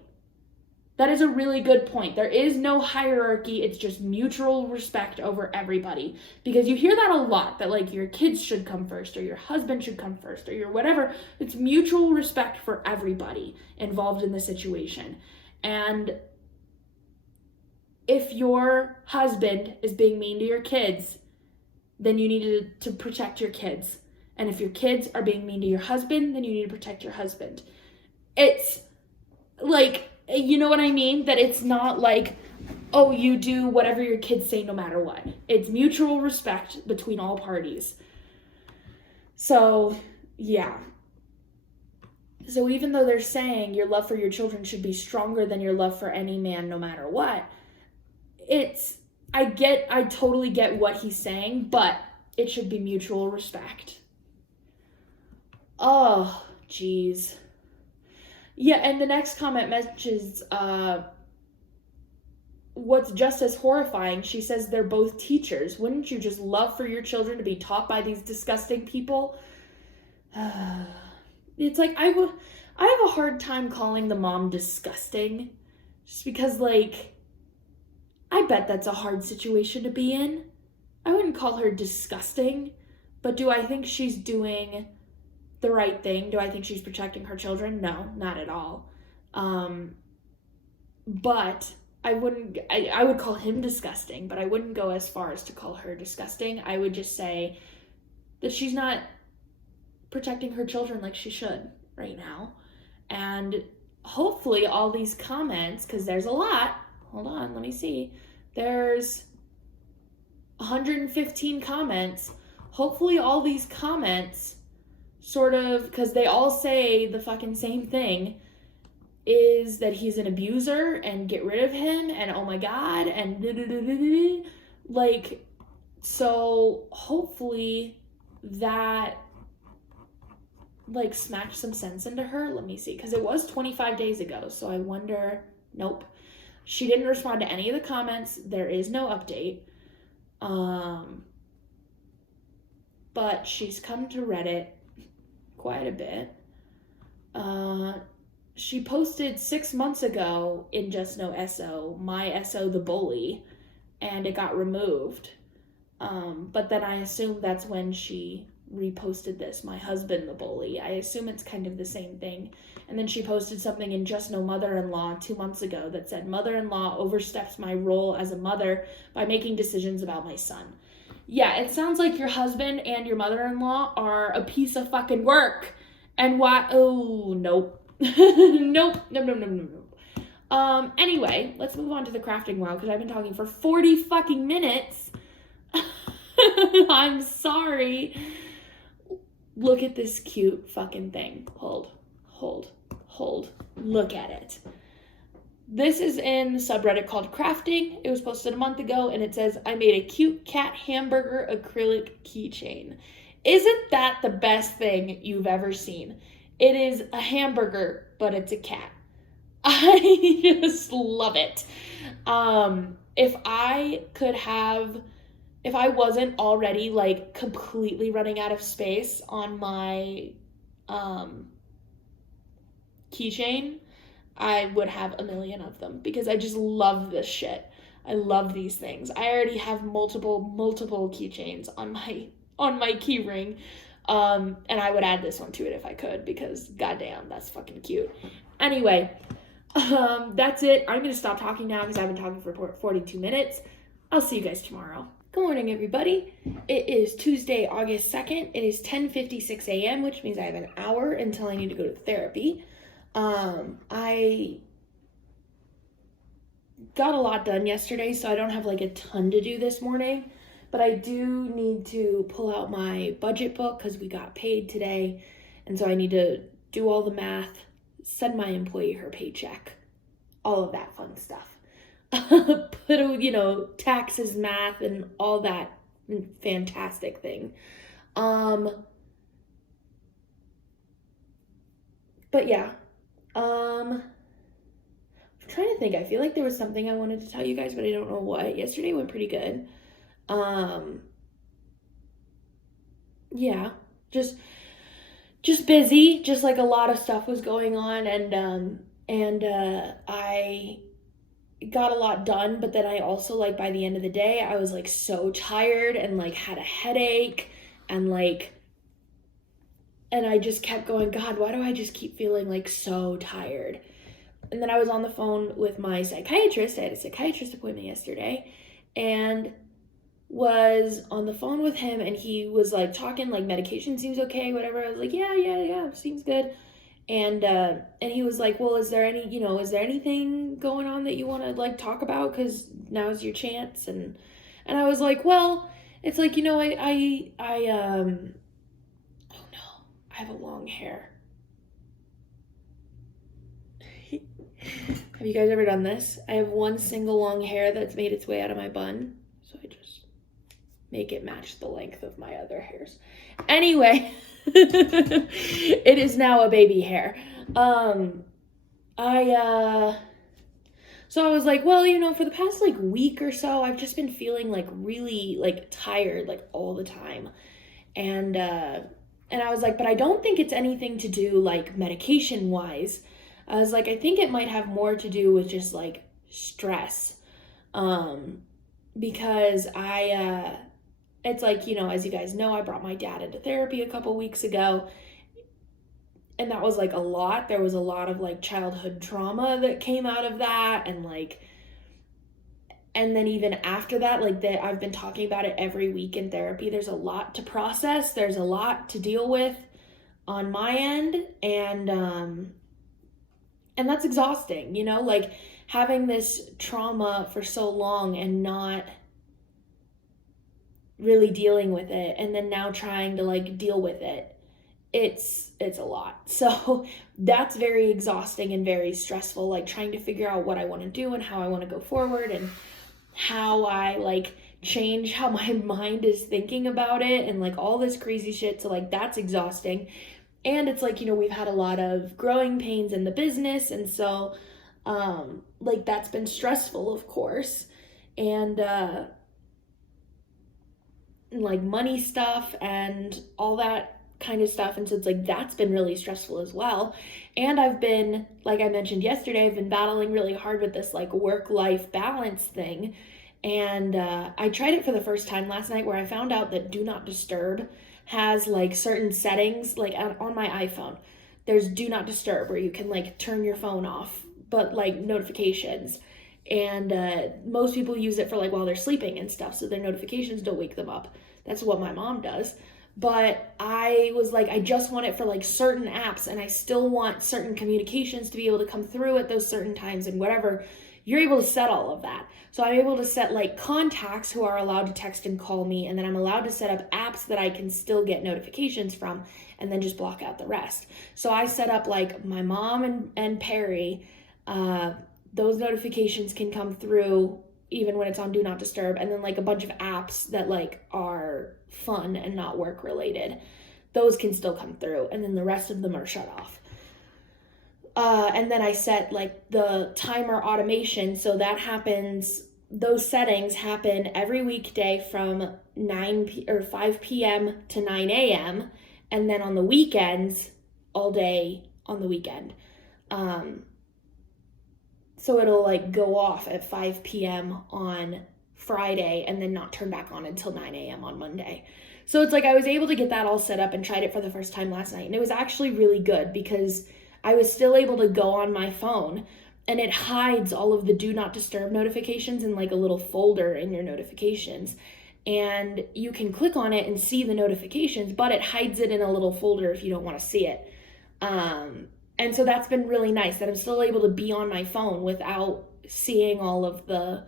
That is a really good point. There is no hierarchy. It's just mutual respect over everybody. Because you hear that a lot, that like your kids should come first, or your husband should come first, or your whatever. It's mutual respect for everybody involved in the situation. And if your husband is being mean to your kids, then you need to protect your kids. And if your kids are being mean to your husband, then you need to protect your husband. It's like, you know what I mean? That it's not like, oh, you do whatever your kids say no matter what. It's mutual respect between all parties. So, yeah. So even though they're saying your love for your children should be stronger than your love for any man no matter what, I totally get what he's saying, but it should be mutual respect. Oh, geez. Yeah, and the next comment mentions what's just as horrifying. She says they're both teachers. Wouldn't you just love for your children to be taught by these disgusting people? It's like, I have a hard time calling the mom disgusting, just because, like, I bet that's a hard situation to be in. I wouldn't call her disgusting, but do I think she's doing the right thing? Do I think she's protecting her children? No, not at all. But I would call him disgusting, but I wouldn't go as far as to call her disgusting. I would just say that she's not protecting her children like she should right now. And hopefully all these comments, because there's a lot, hold on, let me see. There's 115 comments. Hopefully all these comments sort of, because they all say the fucking same thing, is that he's an abuser and get rid of him and oh my god and like, so hopefully that like smacked some sense into her. Let me see, because it was 25 days ago, so I wonder. Nope, she didn't respond to any of the comments. There is no update. But she's come to Reddit quite a bit. She posted 6 months ago in Just No SO, my SO the bully, and it got removed. But then I assume that's when she reposted this, my husband the bully. I assume it's kind of the same thing. And then she posted something in Just No Mother-in-Law 2 months ago that said, mother-in-law oversteps my role as a mother by making decisions about my son. Yeah, it sounds like your husband and your mother-in-law are a piece of fucking work. And why? Oh, nope. Nope. No. Anyway, let's move on to the crafting wow, because I've been talking for 40 fucking minutes. I'm sorry. Look at this cute fucking thing. Hold. Look at it. This is in the subreddit called Crafting. It was posted a month ago, and it says, I made a cute cat hamburger acrylic keychain. Isn't that the best thing you've ever seen? It is a hamburger, but it's a cat. I just love it. If I wasn't already like completely running out of space on my keychain, I would have a million of them because I just love this shit. I love these things. I already have multiple keychains on my key ring. And I would add this one to it if I could, because goddamn, that's fucking cute. Anyway, that's it. I'm gonna stop talking now because I've been talking for 42 minutes. I'll see you guys tomorrow. Good morning, everybody. It is Tuesday, August 2nd. It is 10:56 a.m., which means I have an hour until I need to go to therapy. I got a lot done yesterday, so I don't have like a ton to do this morning, but I do need to pull out my budget book because we got paid today, and so I need to do all the math, send my employee her paycheck, all of that fun stuff. Put, taxes, math, and all that fantastic thing. But yeah, I'm trying to think. I feel like there was something I wanted to tell you guys, but I don't know what. Yesterday went pretty good. Yeah, just busy, just like a lot of stuff was going on, and I got a lot done, but then I also, like, by the end of the day, I was like so tired and like had a headache and I just kept going, God, why do I just keep feeling like so tired? And then I was on the phone with my psychiatrist. I had a psychiatrist appointment yesterday and was on the phone with him, and he was like talking like medication seems okay, whatever. I was like, yeah, seems good. And he was like, well, is there anything going on that you want to like talk about? Cause now's your chance. And I was like, well, it's like, oh no, I have a long hair. Have you guys ever done this? I have one single long hair that's made its way out of my bun. So I just make it match the length of my other hairs. Anyway, it is now a baby hair. So I was like, well, for the past like week or so, I've just been feeling like really like tired, like all the time. And And I was like, but I don't think it's anything to do like medication wise. I was like, I think it might have more to do with just like stress. Because it's like, you know, as you guys know, I brought my dad into therapy a couple weeks ago. And that was like a lot. There was a lot of like childhood trauma that came out of that. And then even after that, like that, I've been talking about it every week in therapy. There's a lot to process. There's a lot to deal with on my end. And that's exhausting, you know, like having this trauma for so long and not really dealing with it. And then now trying to like deal with it. It's a lot. So that's very exhausting and very stressful, like trying to figure out what I want to do and how I want to go forward and how I like change how my mind is thinking about it and like all this crazy shit. So like that's exhausting. And it's like, you know, we've had a lot of growing pains in the business, and so like that's been stressful, of course. And like money stuff and all that kind of stuff. And so it's like that's been really stressful as well. And I've been, like I mentioned yesterday, I've been battling really hard with this like work-life balance thing. And I tried it for the first time last night, where I found out that Do Not Disturb has like certain settings, like on my iPhone. There's Do Not Disturb where you can like turn your phone off, but like notifications. And most people use it for like while they're sleeping and stuff, so their notifications don't wake them up. That's what my mom does. But I was like, I just want it for like certain apps, and I still want certain communications to be able to come through at those certain times and whatever. You're able to set all of that. So I'm able to set like contacts who are allowed to text and call me, and then I'm allowed to set up apps that I can still get notifications from, and then just block out the rest. So I set up like my mom and Perry, those notifications can come through even when it's on Do Not Disturb, and then like a bunch of apps that like are fun and not work related, those can still come through, and then the rest of them are shut off. And then I set like the timer automation, so that happens, those settings happen every weekday from 5 p.m. to 9 a.m. and then on the weekends, all day on the weekend. So it'll like go off at 5 p.m. on Friday and then not turn back on until 9 a.m. on Monday. So it's like I was able to get that all set up and tried it for the first time last night. And it was actually really good because I was still able to go on my phone, and it hides all of the Do Not Disturb notifications in like a little folder in your notifications. And you can click on it and see the notifications, but it hides it in a little folder if you don't want to see it. And so that's been really nice that I'm still able to be on my phone without seeing all of the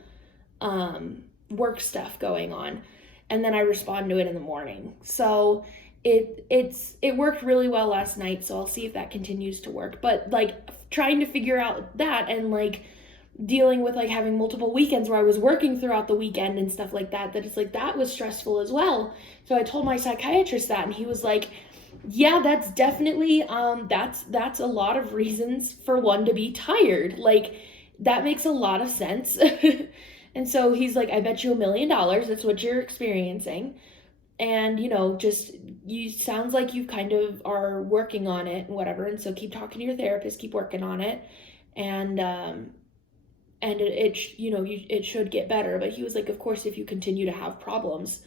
work stuff going on. And then I respond to it in the morning. So it worked really well last night, so I'll see if that continues to work. But like trying to figure out that and like dealing with like having multiple weekends where I was working throughout the weekend and stuff like that, it's like that was stressful as well. So I told my psychiatrist that, and he was like, yeah, that's definitely that's a lot of reasons for one to be tired. Like that makes a lot of sense. And so he's like, I bet you $1 million that's what you're experiencing. And, you know, just, you sounds like you kind of are working on it and whatever. And so keep talking to your therapist, keep working on it. And it should get better. But he was like, of course, if you continue to have problems,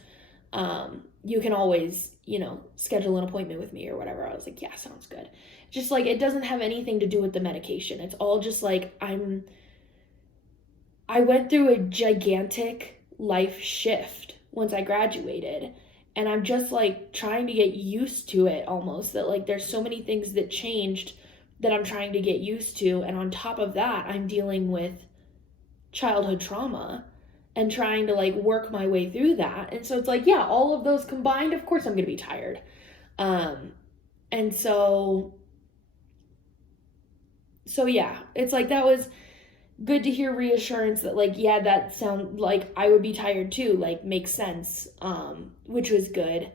you can always, you know, schedule an appointment with me or whatever. I was like, yeah, sounds good. Just like, it doesn't have anything to do with the medication. It's all just like, I went through a gigantic life shift once I graduated. And I'm just like trying to get used to it almost, that like there's so many things that changed that I'm trying to get used to. And on top of that, I'm dealing with childhood trauma and trying to like work my way through that. And so it's like, yeah, all of those combined, of course I'm going to be tired. And so yeah, it's like, that was good to hear reassurance that like, yeah, that sound like I would be tired too, like makes sense, which was good.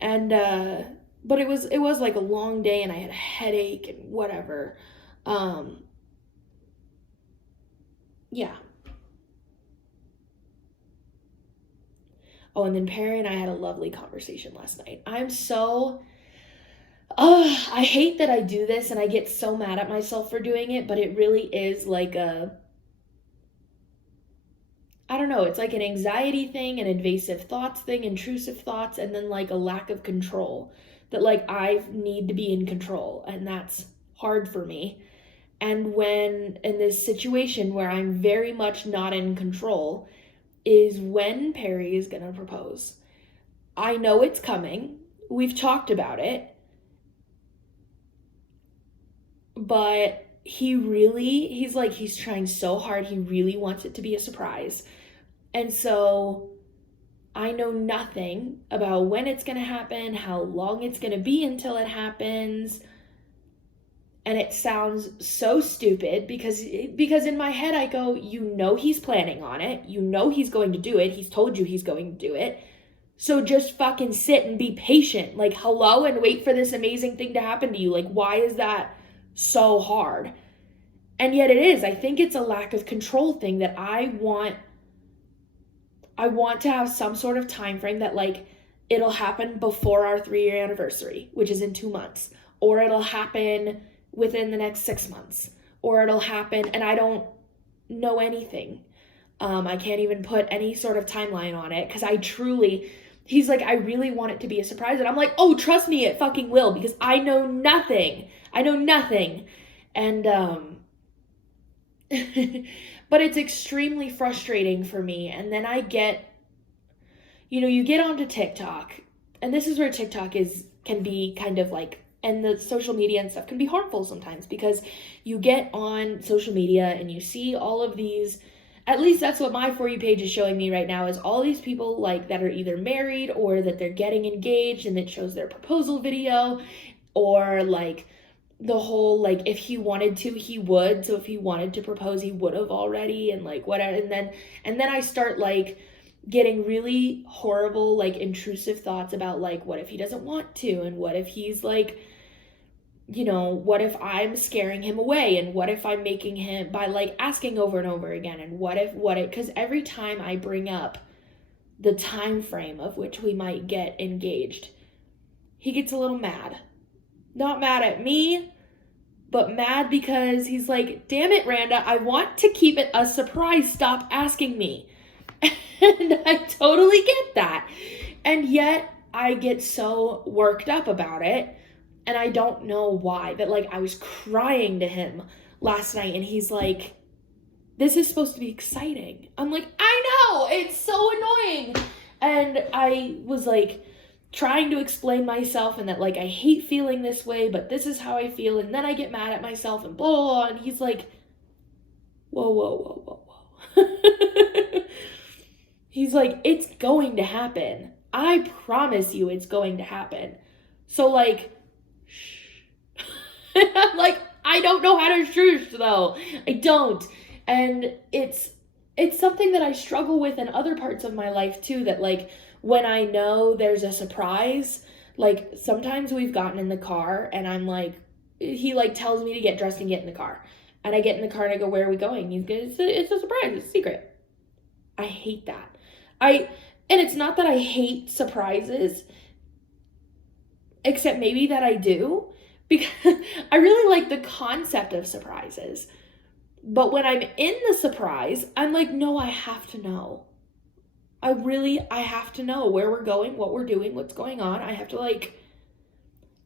And but it was like a long day, and I had a headache and whatever. Yeah. Oh, and then Perry and I had a lovely conversation last night. I'm so I hate that I do this and I get so mad at myself for doing it, but it really is like I don't know, it's like an anxiety thing, an invasive thoughts thing, intrusive thoughts, and then like a lack of control. That like I need to be in control, and that's hard for me. And when in this situation where I'm very much not in control is when Perry is gonna propose. I know it's coming. We've talked about it. But he's trying so hard. He really wants it to be a surprise. And so I know nothing about when it's going to happen, how long it's going to be until it happens. And it sounds so stupid because in my head I go, you know he's planning on it. You know he's going to do it. He's told you he's going to do it. So just fucking sit and be patient. Like, hello, and wait for this amazing thing to happen to you. Like, why is that so hard? And yet it is. I think it's a lack of control thing that I want to have some sort of time frame that like it'll happen before our 3-year anniversary, which is in 2 months, or it'll happen within the next 6 months, or it'll happen, and I don't know anything. I can't even put any sort of timeline on it because he's like, I really want it to be a surprise. And I'm like, oh, trust me, it fucking will, because I know nothing. And, but it's extremely frustrating for me. And then I get, you get onto TikTok, and this is where TikTok can be kind of like, and the social media and stuff can be harmful sometimes, because you get on social media and you see all of these, at least that's what my For You page is showing me right now, is all these people like that are either married or that they're getting engaged, and it shows their proposal video, or like the whole like if he wanted to he would, so if he wanted to propose he would have already, and like whatever. And then I start like getting really horrible like intrusive thoughts about like what if he doesn't want to, and what if he's like, what if I'm scaring him away, and what if I'm making him by like asking over and over again, and what if because every time I bring up the time frame of which we might get engaged, he gets a little mad. Not mad at me, but mad because he's like, damn it, Randa, I want to keep it a surprise. Stop asking me. And I totally get that. And yet I get so worked up about it. And I don't know why. That like I was crying to him last night, and he's like, this is supposed to be exciting. I'm like, I know, it's so annoying. And I was like trying to explain myself, and that like I hate feeling this way, but this is how I feel, and then I get mad at myself, and blah, blah, blah. And he's like, whoa. He's like, it's going to happen. I promise you it's going to happen. So like, I'm like, I don't know how to shush though. I don't. And it's something that I struggle with in other parts of my life too, that like when I know there's a surprise, like sometimes we've gotten in the car and I'm like, he like tells me to get dressed and get in the car. And I get in the car and I go, where are we going? He's good. It's a surprise. It's a secret. I hate that. And it's not that I hate surprises, except maybe that I do, because I really like the concept of surprises. But when I'm in the surprise, I'm like, no, I have to know. I have to know where we're going, what we're doing, what's going on. I have to like,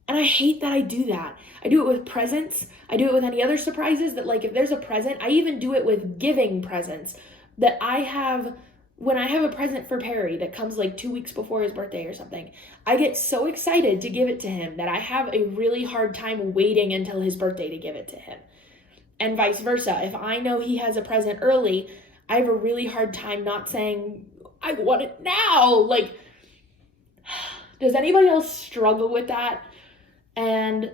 and I hate that I do that. I do it with presents. I do it with any other surprises, that like if there's a present, I even do it with giving presents, that when I have a present for Perry that comes like 2 weeks before his birthday or something, I get so excited to give it to him that I have a really hard time waiting until his birthday to give it to him. And vice versa. If I know he has a present early, I have a really hard time not saying, I want it now. Like, does anybody else struggle with that? And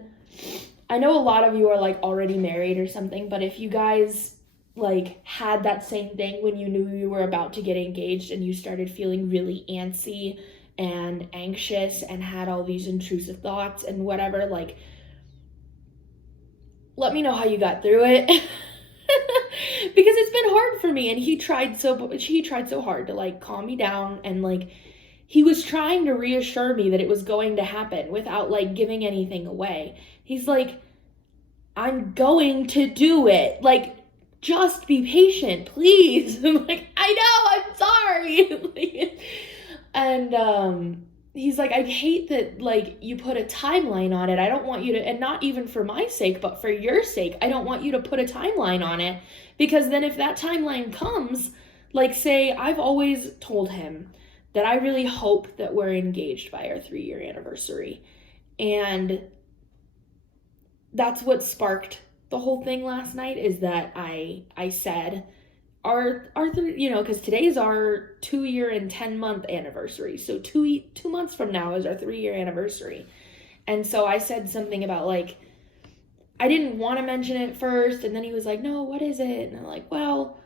I know a lot of you are like already married or something, but if you guys like had that same thing when you knew you were about to get engaged and you started feeling really antsy and anxious and had all these intrusive thoughts and whatever, like, let me know how you got through it. Because it's been hard for me, and he tried so hard to like calm me down, and like he was trying to reassure me that it was going to happen without like giving anything away. He's like, I'm going to do it. Like, just be patient, please. I'm like, I know, I'm sorry. And he's like, I hate that, like, you put a timeline on it. I don't want you to, and not even for my sake, but for your sake, I don't want you to put a timeline on it, because then if that timeline comes, like, say, I've always told him that I really hope that we're engaged by our 3-year anniversary. And that's what sparked the whole thing last night, is that I said, our you know, because today's our 2-year and 10-month anniversary. So 2 months from now is our 3-year anniversary. And so I said something about, like, I didn't want to mention it first. And then he was like, no, what is it? And I'm like, well,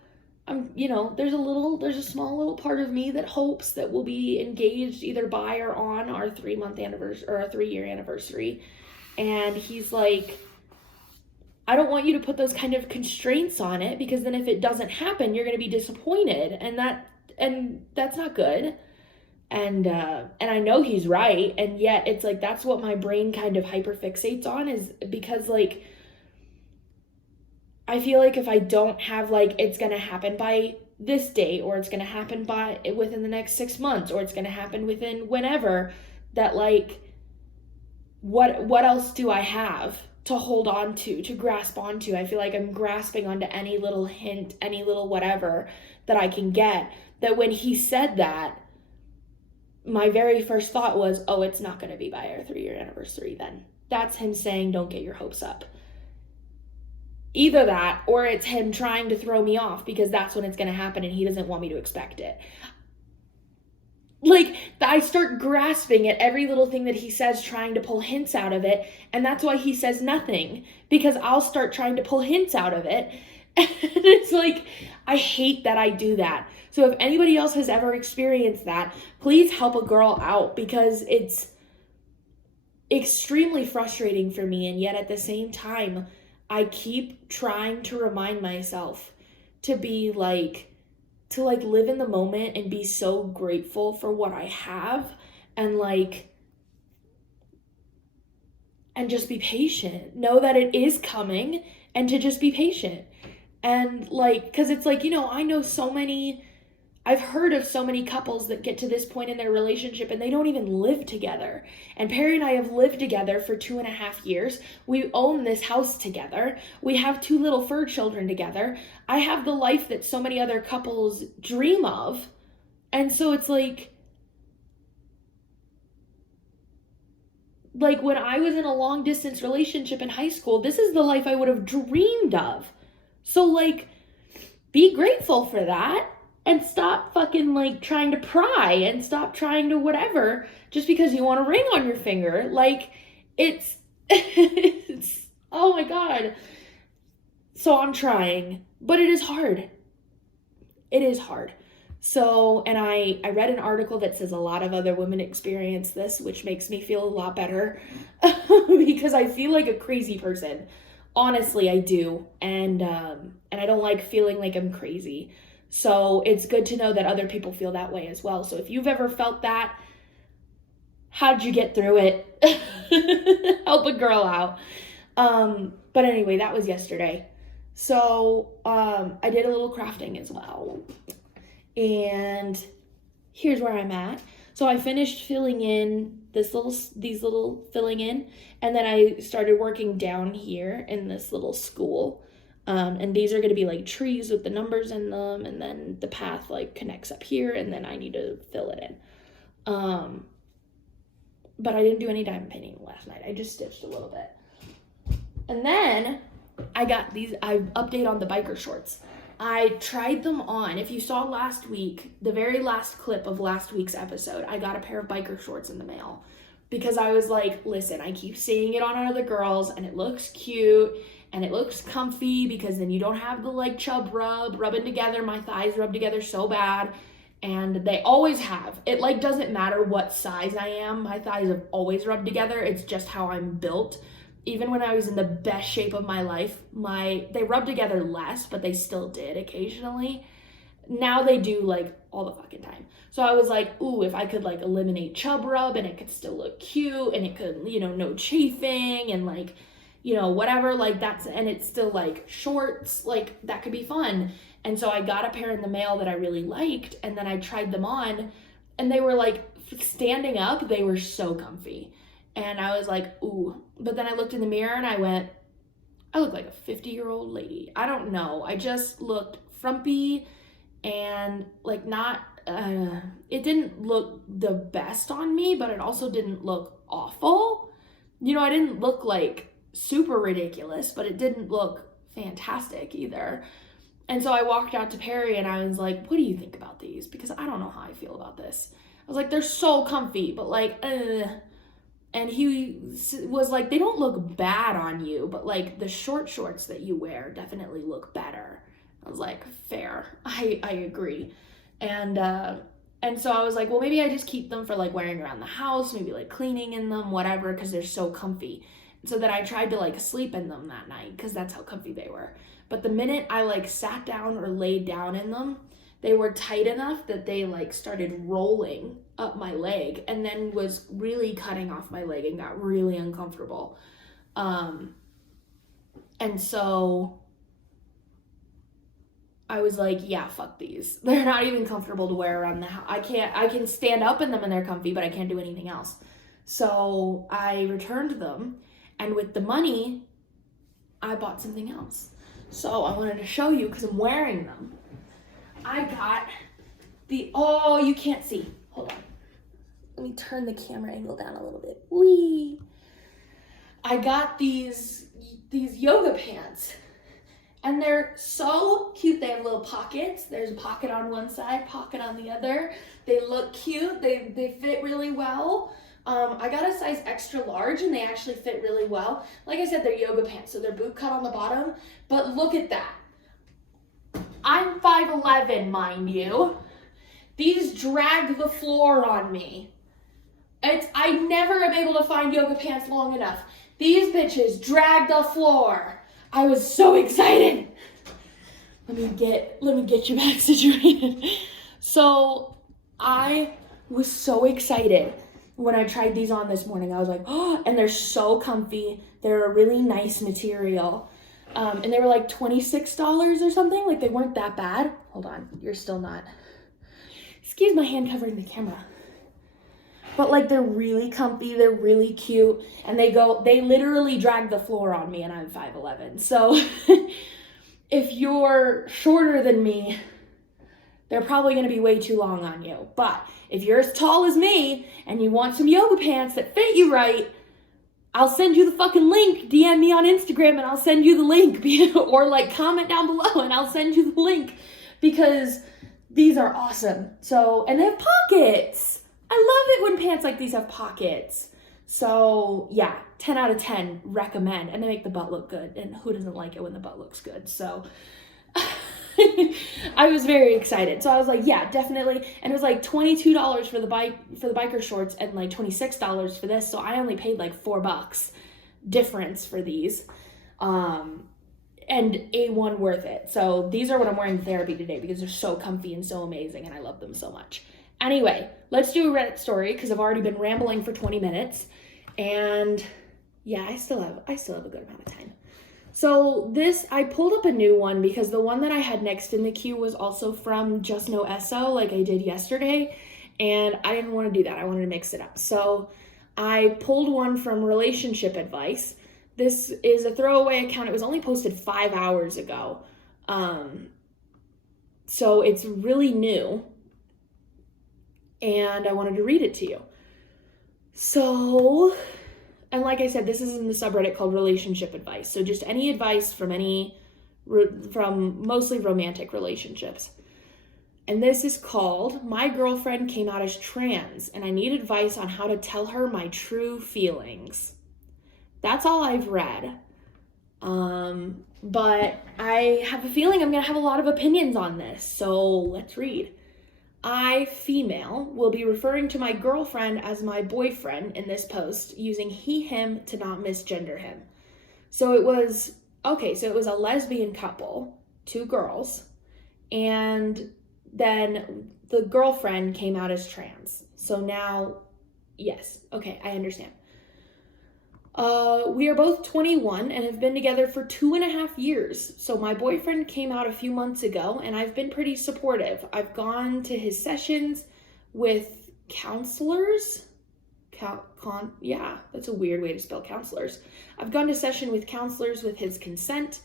you know, there's a small little part of me that hopes that we'll be engaged either by or on our 3-month anniversary or our 3-year anniversary. And he's like, I don't want you to put those kind of constraints on it, because then if it doesn't happen, you're going to be disappointed, and that's not good. And I know he's right, and yet it's like, that's what my brain kind of hyperfixates on, is because, like, I feel like if I don't have, like, it's going to happen by this date, or it's going to happen within the next 6 months, or it's going to happen within whenever, that, like, what else do I have to hold on to grasp onto? I feel like I'm grasping onto any little hint, any little whatever that I can get. That when he said that, my very first thought was, oh, it's not going to be by our 3-year anniversary then. That's him saying, don't get your hopes up. Either that, or it's him trying to throw me off because that's when it's going to happen and he doesn't want me to expect it. Like, I start grasping at every little thing that he says, trying to pull hints out of it, and that's why he says nothing, because I'll start trying to pull hints out of it, and it's like, I hate that I do that. So if anybody else has ever experienced that, please help a girl out, because it's extremely frustrating for me, and yet at the same time, I keep trying to remind myself to be like, to like live in the moment and be so grateful for what I have, and like, and just be patient. Know that it is coming, and to just be patient. And like, cause it's like, you know, I've heard of so many couples that get to this point in their relationship and they don't even live together. And Perry and I have lived together for 2.5 years. We own this house together. We have 2 little fur children together. I have the life that so many other couples dream of. And so it's like when I was in a long distance relationship in high school, this is the life I would have dreamed of. So like, be grateful for that. And stop fucking, like, trying to pry, and stop trying to whatever, just because you want a ring on your finger. Like, it's, oh my God. So I'm trying, but it is hard. It is hard. So, and I read an article that says a lot of other women experience this, which makes me feel a lot better, because I feel like a crazy person. Honestly, I do. And I don't like feeling like I'm crazy. So it's good to know that other people feel that way as well. So if you've ever felt that, how'd you get through it? Help a girl out. But anyway, that was yesterday. So I did a little crafting as well. And here's where I'm at. So I finished filling in these little filling in, and then I started working down here in this little school. And these are going to be like trees with the numbers in them, and then the path like connects up here, and then I need to fill it in. But I didn't do any diamond painting last night. I just stitched a little bit. And then I got these, I update on the biker shorts. I tried them on. If you saw last week, the very last clip of last week's episode, I got a pair of biker shorts in the mail, because I was like, listen, I keep seeing it on other girls and it looks cute. And it looks comfy, because then you don't have the like chub rubbing together. My thighs rub together so bad. And they always have. It like doesn't matter what size I am. My thighs have always rubbed together. It's just how I'm built. Even when I was in the best shape of my life, they rubbed together less, but they still did occasionally. now they do like all the fucking time. So I was like, ooh, if I could like eliminate chub rub and it could still look cute and it could, you know, no chafing and like, you know, whatever, like that's, and it's still like shorts, like that could be fun. And so I got a pair in the mail that I really liked, and then I tried them on, and they were like standing up, they were so comfy. And I was like, ooh, but then I looked in the mirror and I went, I look like a 50-year-old lady. I don't know. I just looked frumpy and like not, it didn't look the best on me, but it also didn't look awful. You know, I didn't look like super ridiculous, but it didn't look fantastic either. And so I walked out to Perry and I was like, what do you think about these? Because I don't know how I feel about this. I was like, they're so comfy, but like, And he was like, they don't look bad on you, but like the short shorts that you wear definitely look better. I was like, fair. I agree. And so I was like, well, maybe I just keep them for like wearing around the house, maybe like cleaning in them, whatever, because they're so comfy. So that I tried to like sleep in them that night because that's how comfy they were. But the minute I like sat down or laid down in them, they were tight enough that they like started rolling up my leg and then was really cutting off my leg and got really uncomfortable. And so I was like, yeah, fuck these. They're not even comfortable to wear around the house. I can stand up in them and they're comfy, but I can't do anything else. So I returned them, and with the money, I bought something else. So I wanted to show you because I'm wearing them. I got oh, you can't see. Hold on. Let me turn the camera angle down a little bit. Whee! I got these yoga pants. And they're so cute. They have little pockets. There's a pocket on one side, pocket on the other. They look cute. They fit really well. I got a size extra large and they actually fit really well. Like I said, they're yoga pants, so they're boot cut on the bottom. But look at that. I'm 5'11", mind you. These drag the floor on me. I never am able to find yoga pants long enough. These bitches drag the floor. I was so excited. Let me get you back situated. So I was so excited when I tried these on this morning. I was like, oh, and they're so comfy. They're a really nice material. And they were like $26 or something. Like they weren't that bad. Hold on, you're still not. Excuse my hand covering the camera. But like they're really comfy, they're really cute, and they literally drag the floor on me, and I'm 5'11". So if you're shorter than me, they're probably gonna be way too long on you. But if you're as tall as me and you want some yoga pants that fit you right, I'll send you the fucking link. DM me on Instagram and I'll send you the link. Or like comment down below and I'll send you the link, because these are awesome. So, and they have pockets. I love it when pants like these have pockets. So yeah, 10 out of 10 recommend. And they make the butt look good. And who doesn't like it when the butt looks good? So I was very excited. So I was like, yeah, definitely. And it was like $22 for the biker shorts and like $26 for this. So I only paid like $4 difference for these. And A1 worth it. So these are what I'm wearing to therapy today because they're so comfy and so amazing and I love them so much. Anyway, let's do a Reddit story because I've already been rambling for 20 minutes. And yeah, I still have a good amount of time. So I pulled up a new one because the one that I had next in the queue was also from Just No Esso, like I did yesterday. And I didn't want to do that. I wanted to mix it up. So I pulled one from Relationship Advice. This is a throwaway account. It was only posted 5 hours ago. So it's really new. And I wanted to read it to you. So, and like I said, this is in the subreddit called Relationship Advice. So just any advice from mostly romantic relationships. And this is called, My Girlfriend Came Out as Trans, and I need advice on how to tell her my true feelings. That's all I've read. But I have a feeling I'm going to have a lot of opinions on this. So let's read. I, female, will be referring to my girlfriend as my boyfriend in this post, using he, him to not misgender him. So it was a lesbian couple, 2 girls, and then the girlfriend came out as trans. So now, yes, okay, I understand. We are both 21 and have been together for 2.5 years. So my boyfriend came out a few months ago and I've been pretty supportive. I've gone to his sessions with counselors. Yeah, that's a weird way to spell counselors. I've gone to session with counselors with his consent.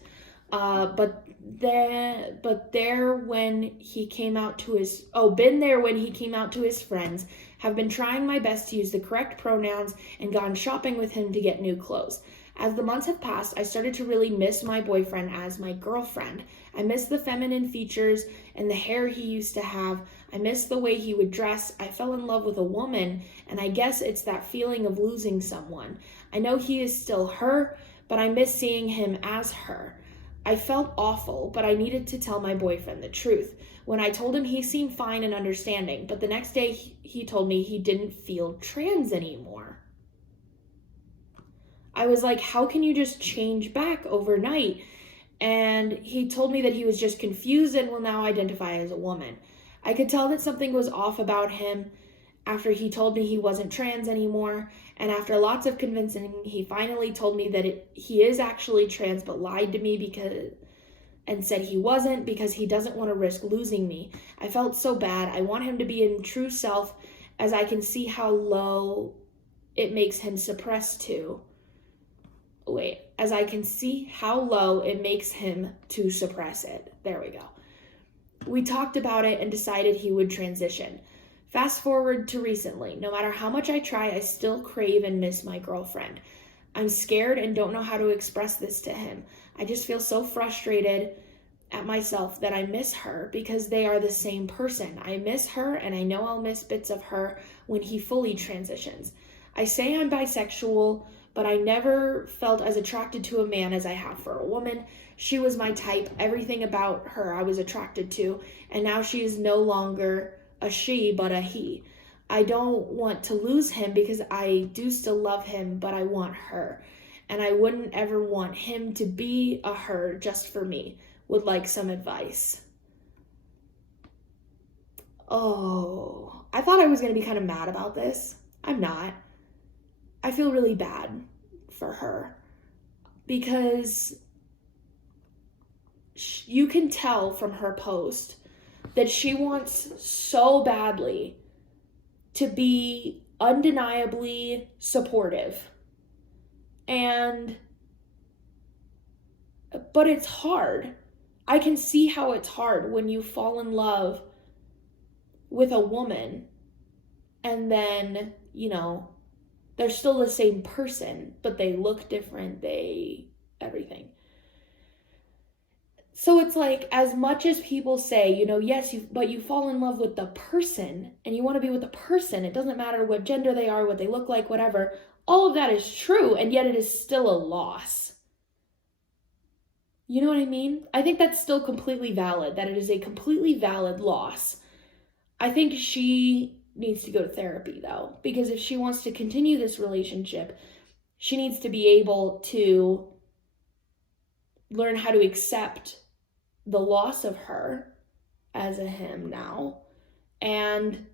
But there when he came out to his, been there when he came out to his friends, have been trying my best to use the correct pronouns and gone shopping with him to get new clothes. As the months have passed, I started to really miss my boyfriend as my girlfriend. I miss the feminine features and the hair he used to have. I miss the way he would dress. I fell in love with a woman, and I guess it's that feeling of losing someone. I know he is still her, but I miss seeing him as her. I felt awful, but I needed to tell my boyfriend the truth. When I told him, he seemed fine and understanding, but the next day he told me he didn't feel trans anymore. I was like, how can you just change back overnight? And he told me that he was just confused and will now identify as a woman. I could tell that something was off about him after he told me he wasn't trans anymore, and after lots of convincing, he finally told me that he is actually trans, but lied to me and said he wasn't because he doesn't want to risk losing me. I felt so bad. I want him to be in true self, as I can see how low it makes him suppress to. As I can see how low it makes him to suppress it. There we go. We talked about it and decided he would transition. Fast forward to recently. No matter how much I try, I still crave and miss my girlfriend. I'm scared and don't know how to express this to him. I just feel so frustrated at myself that I miss her because they are the same person. I miss her and I know I'll miss bits of her when he fully transitions. I say I'm bisexual, but I never felt as attracted to a man as I have for a woman. She was my type. Everything about her I was attracted to, and now she is no longer a she, but a he. I don't want to lose him because I do still love him, but I want her. And I wouldn't ever want him to be a her just for me. Would like some advice. Oh, I thought I was going to be kind of mad about this. I'm not. I feel really bad for her because you can tell from her post that she wants so badly to be undeniably supportive. But it's hard. I can see how it's hard when you fall in love with a woman and then, they're still the same person, but they look different, everything. So it's like, as much as people say, yes, but you fall in love with the person and you want to be with the person. It doesn't matter what gender they are, what they look like, whatever. All of that is true, and yet it is still a loss. You know what I mean? I think that's still completely valid, that it is a completely valid loss. I think she needs to go to therapy, though, because if she wants to continue this relationship, she needs to be able to learn how to accept the loss of her as a him now and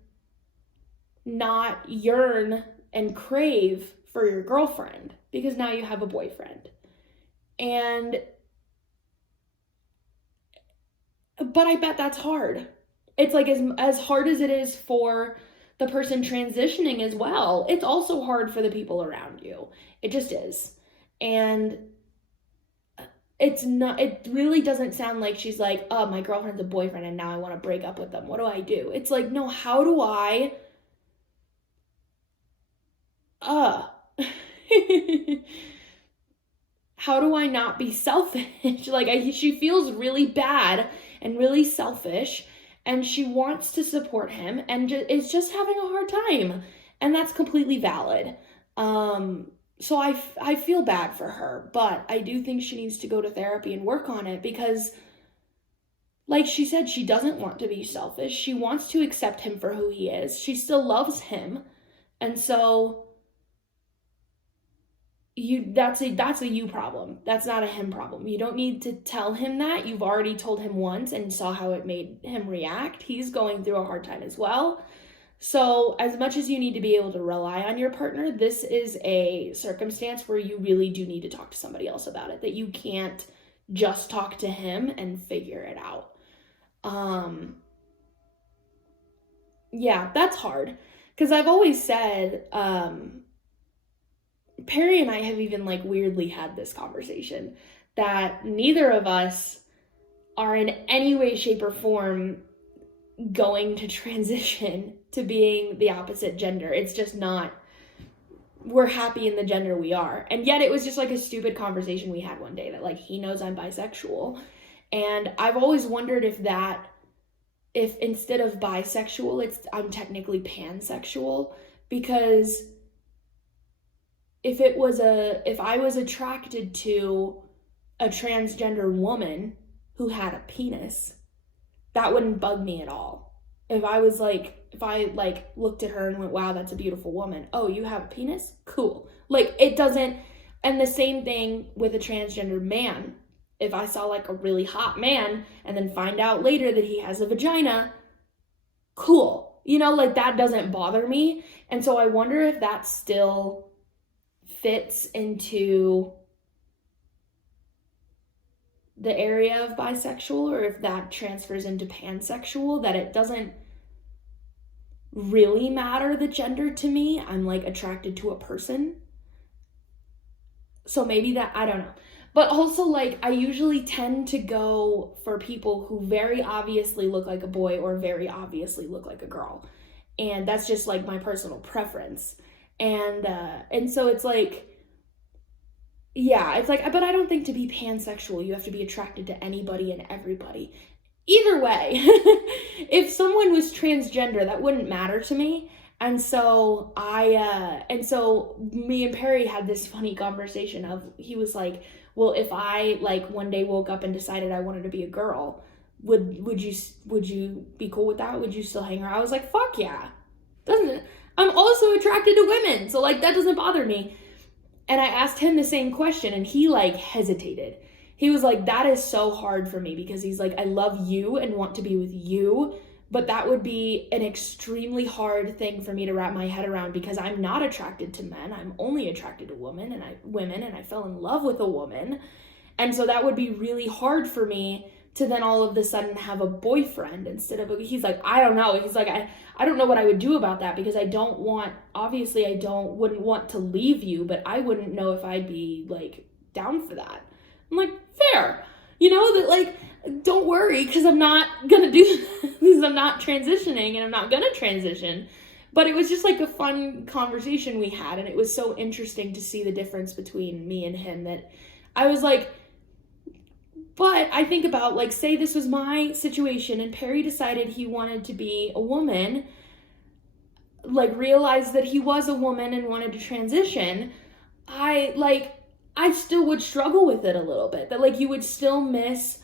not yearn and crave for your girlfriend because now you have a boyfriend. But I bet that's hard. It's like as hard as it is for the person transitioning as well, it's also hard for the people around you. It just is. And it really doesn't sound like she's like, oh, my girlfriend's a boyfriend and now I want to break up with them. What do I do? It's like, no, how do I how do I not be selfish? Like, she feels really bad and really selfish, and she wants to support him and is just having a hard time, and that's completely valid. So I feel bad for her, but I do think she needs to go to therapy and work on it because, like she said, she doesn't want to be selfish. She wants to accept him for who he is. She still loves him. And so, that's a you problem. That's not a him problem. You don't need to tell him that. You've already told him once and saw how it made him react. He's going through a hard time as well. So as much as you need to be able to rely on your partner, this is a circumstance where you really do need to talk to somebody else about it, that you can't just talk to him and figure it out. Yeah, that's hard. Because I've always said, Perry and I have even like weirdly had this conversation that neither of us are in any way, shape, or form going to transition to being the opposite gender. It's just not, we're happy in the gender we are. And yet it was just like a stupid conversation we had one day that like he knows I'm bisexual. And I've always wondered if instead of bisexual, I'm technically pansexual, because if I was attracted to a transgender woman who had a penis, that wouldn't bug me at all. If I looked at her and went, wow, that's a beautiful woman. Oh, you have a penis? Cool. Like, it doesn't, and the same thing with a transgender man. If I saw like a really hot man and then find out later that he has a vagina, cool. You know, like that doesn't bother me. And so I wonder if that still fits into the area of bisexual, or if that transfers into pansexual, that it doesn't really matter the gender to me. I'm like attracted to a person. So maybe that, I don't know. But also like I usually tend to go for people who very obviously look like a boy or very obviously look like a girl. And that's just like my personal preference. And so it's like, yeah, it's like, but I don't think to be pansexual, you have to be attracted to anybody and everybody. Either way, if someone was transgender, that wouldn't matter to me. And so me and Perry had this funny conversation of, he was like, well, if I like one day woke up and decided I wanted to be a girl, would you be cool with that? Would you still hang around? I was like, fuck yeah. I'm also attracted to women, so like that doesn't bother me. And I asked him the same question and he like hesitated. He was like, that is so hard for me, because he's like, I love you and want to be with you, but that would be an extremely hard thing for me to wrap my head around, because I'm not attracted to men. I'm only attracted to women, and I fell in love with a woman. And so that would be really hard for me to then all of a sudden have a boyfriend instead of he's like, I don't know. He's like, I don't know what I would do about that, because obviously I wouldn't want to leave you, but I wouldn't know if I'd be like down for that. I'm like, fair. You know, that like, don't worry, because I'm not gonna do this, because I'm not transitioning and I'm not gonna transition. But it was just like a fun conversation we had, and it was so interesting to see the difference between me and him, that I was like, but I think about like, say this was my situation and Perry decided he wanted to be a woman, like realized that he was a woman and wanted to transition, I still would struggle with it a little bit, that like you would still miss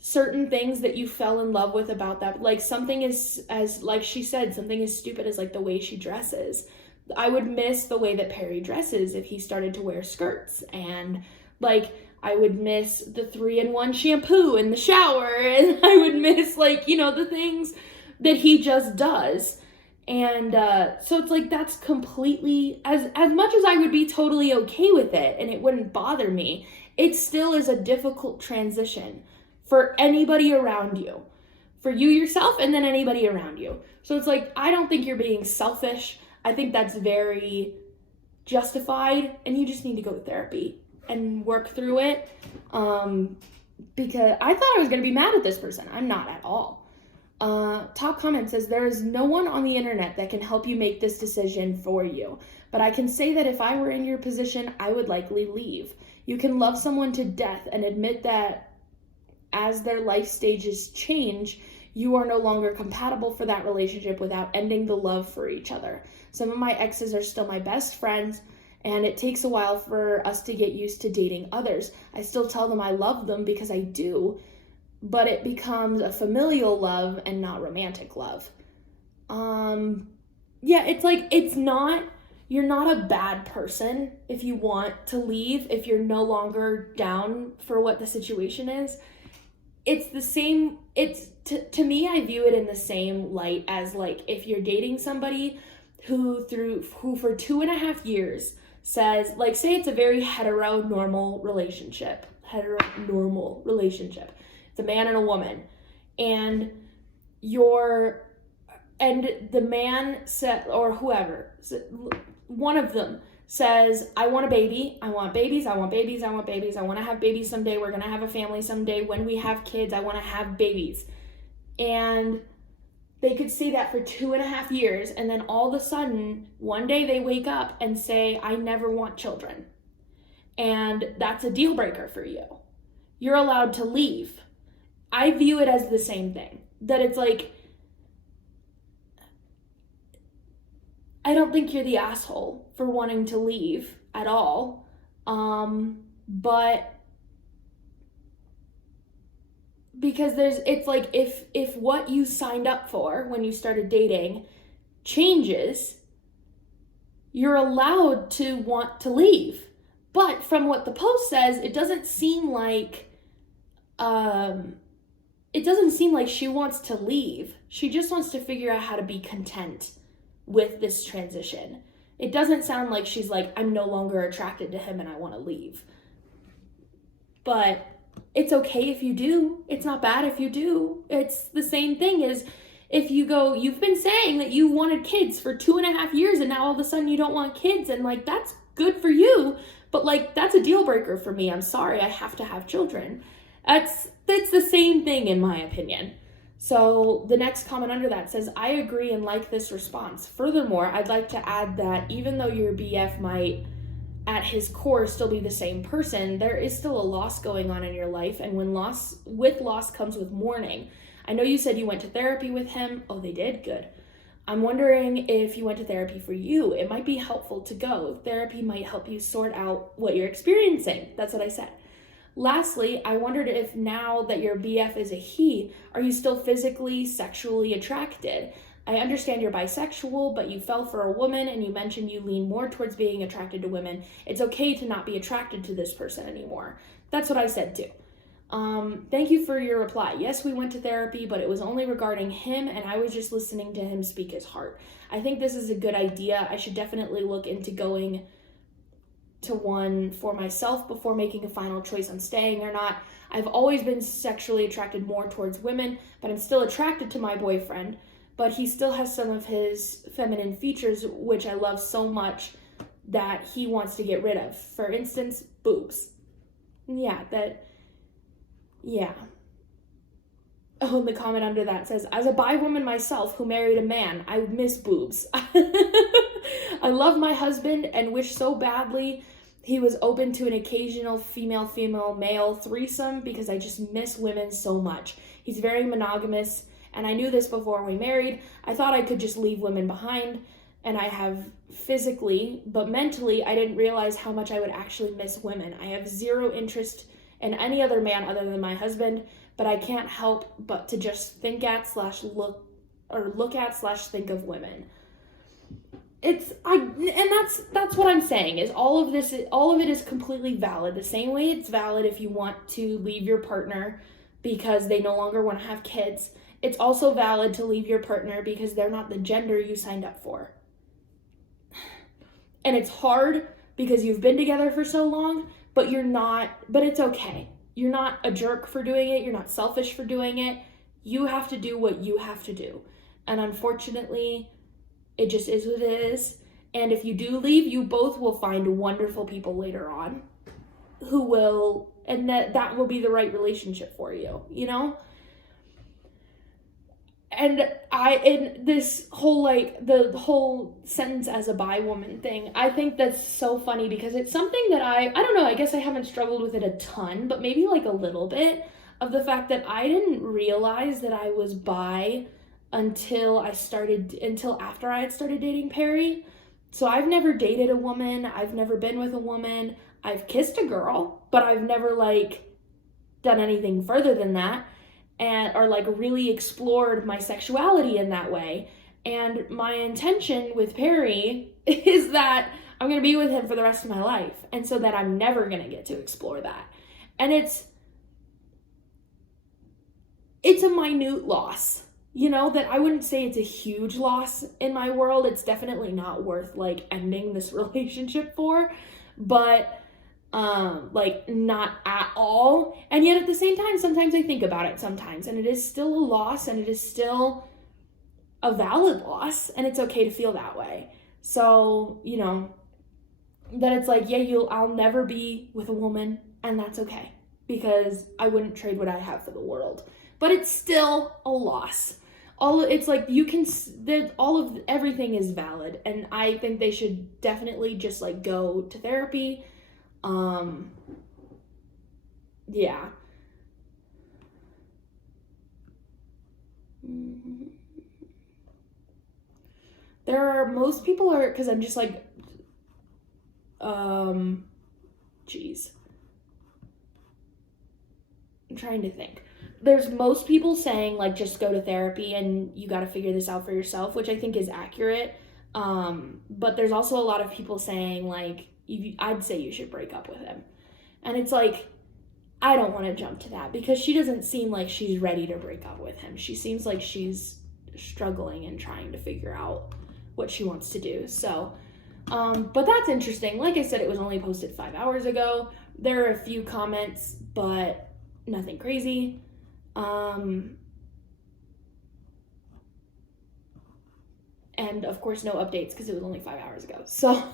certain things that you fell in love with about that. Like something as like she said, something as stupid as like the way she dresses. I would miss the way that Perry dresses if he started to wear skirts, and like I would miss the 3-in-1 shampoo in the shower, and I would miss like, you know, the things that he just does. And so it's like, that's completely, as much as I would be totally okay with it and it wouldn't bother me, it still is a difficult transition for anybody around you, for you yourself and then anybody around you. So it's like, I don't think you're being selfish. I think that's very justified, and you just need to go to therapy and work through it. Because I thought I was going to be mad at this person. I'm not at all. Top comment says, there is no one on the internet that can help you make this decision for you. But I can say that if I were in your position, I would likely leave. You can love someone to death and admit that as their life stages change, you are no longer compatible for that relationship without ending the love for each other. Some of my exes are still my best friends, and it takes a while for us to get used to dating others. I still tell them I love them because I do, but it becomes a familial love and not romantic love. Yeah, it's like, it's not you're not a bad person if you want to leave, if you're no longer down for what the situation is. It's the same, to me, I view it in the same light as like if you're dating somebody who for 2.5 years says, like, say it's a very heteronormal relationship. It's a man and a woman. And the man said, or whoever, one of them says, I want a baby, I want babies, I want babies, I want babies, I want to have babies someday, we're going to have a family someday, when we have kids, I want to have babies. And they could say that for 2.5 years, and then all of a sudden, one day they wake up and say, I never want children. And that's a deal breaker for you. You're allowed to leave. I view it as the same thing. That it's like, I don't think you're the asshole for wanting to leave at all. But because it's like if what you signed up for when you started dating changes, you're allowed to want to leave. But from what the post says, it doesn't seem like she wants to leave. She just wants to figure out how to be content with this transition. It doesn't sound like she's like, I'm no longer attracted to him and I want to leave. But it's okay if you do. It's not bad if you do. It's the same thing as if you go, you've been saying that you wanted kids for 2.5 years and now all of a sudden you don't want kids, and like, that's good for you, but like, that's a deal breaker for me. I'm sorry, I have to have children. That's the same thing in my opinion. So the next comment under that says, I agree and like this response. Furthermore, I'd like to add that even though your BF might at his core still be the same person, there is still a loss going on in your life, and with loss comes with mourning. I know you said you went to therapy with him. Oh, they did? Good. I'm wondering if you went to therapy for you. It might be helpful to go. Therapy might help you sort out what you're experiencing. That's what I said. Lastly, I wondered if now that your BF is a he, are you still physically, sexually attracted? I understand you're bisexual, but you fell for a woman and you mentioned you lean more towards being attracted to women. It's okay to not be attracted to this person anymore. That's what I said too. Thank you for your reply. Yes, we went to therapy, but it was only regarding him and I was just listening to him speak his heart. I think this is a good idea. I should definitely look into going to one for myself before making a final choice on staying or not. I've always been sexually attracted more towards women, but I'm still attracted to my boyfriend, but he still has some of his feminine features, which I love so much, that he wants to get rid of. For instance, boobs. Yeah. Oh, and the comment under that says, as a bi woman myself who married a man, I miss boobs. I love my husband and wish so badly he was open to an occasional female male threesome because I just miss women so much. He's very monogamous, and I knew this before we married. I thought I could just leave women behind, and I have physically, but mentally, I didn't realize how much I would actually miss women. I have zero interest in any other man other than my husband, but I can't help but to just think at / look at / think of women. That's what I'm saying, is all of it is completely valid. The same way it's valid if you want to leave your partner because they no longer want to have kids. It's also valid to leave your partner because they're not the gender you signed up for. And it's hard because you've been together for so long, but it's okay. You're not a jerk for doing it. You're not selfish for doing it. You have to do what you have to do. And unfortunately, it just is what it is. And if you do leave, you both will find wonderful people later on and that will be the right relationship for you, you know? And in this whole, the whole sentence as a bi woman thing, I think that's so funny because it's something that I don't know, I guess I haven't struggled with it a ton, but maybe a little bit, of the fact that I didn't realize that I was bi until after I had started dating Perry. So I've never dated a woman. I've never been with a woman. I've kissed a girl, but I've never done anything further than that, or really explored my sexuality in that way. And my intention with Perry is that I'm going to be with him for the rest of my life. And so that I'm never going to get to explore that. And it's a minute loss, you know, that I wouldn't say it's a huge loss in my world. It's definitely not worth like ending this relationship for, but like not at all. And yet at the same time, sometimes I think about it sometimes, and it is still a loss, and it is still a valid loss, and it's okay to feel that way. So, you know, that it's like, yeah, I'll never be with a woman, and that's okay, because I wouldn't trade what I have for the world. But it's still a loss. It's like everything is valid, and I think they should definitely just like go to therapy. Yeah. Most people are, because I'm just like, geez. I'm trying to think. There's most people saying like just go to therapy and you got to figure this out for yourself, which I think is accurate. But there's also a lot of people saying like, I'd say you should break up with him. And it's like, I don't want to jump to that, because she doesn't seem like she's ready to break up with him. She seems like she's struggling and trying to figure out what she wants to do. So, but that's interesting. Like I said, it was only posted 5 hours ago. There are a few comments, but nothing crazy. And of course no updates, because it was only 5 hours ago. So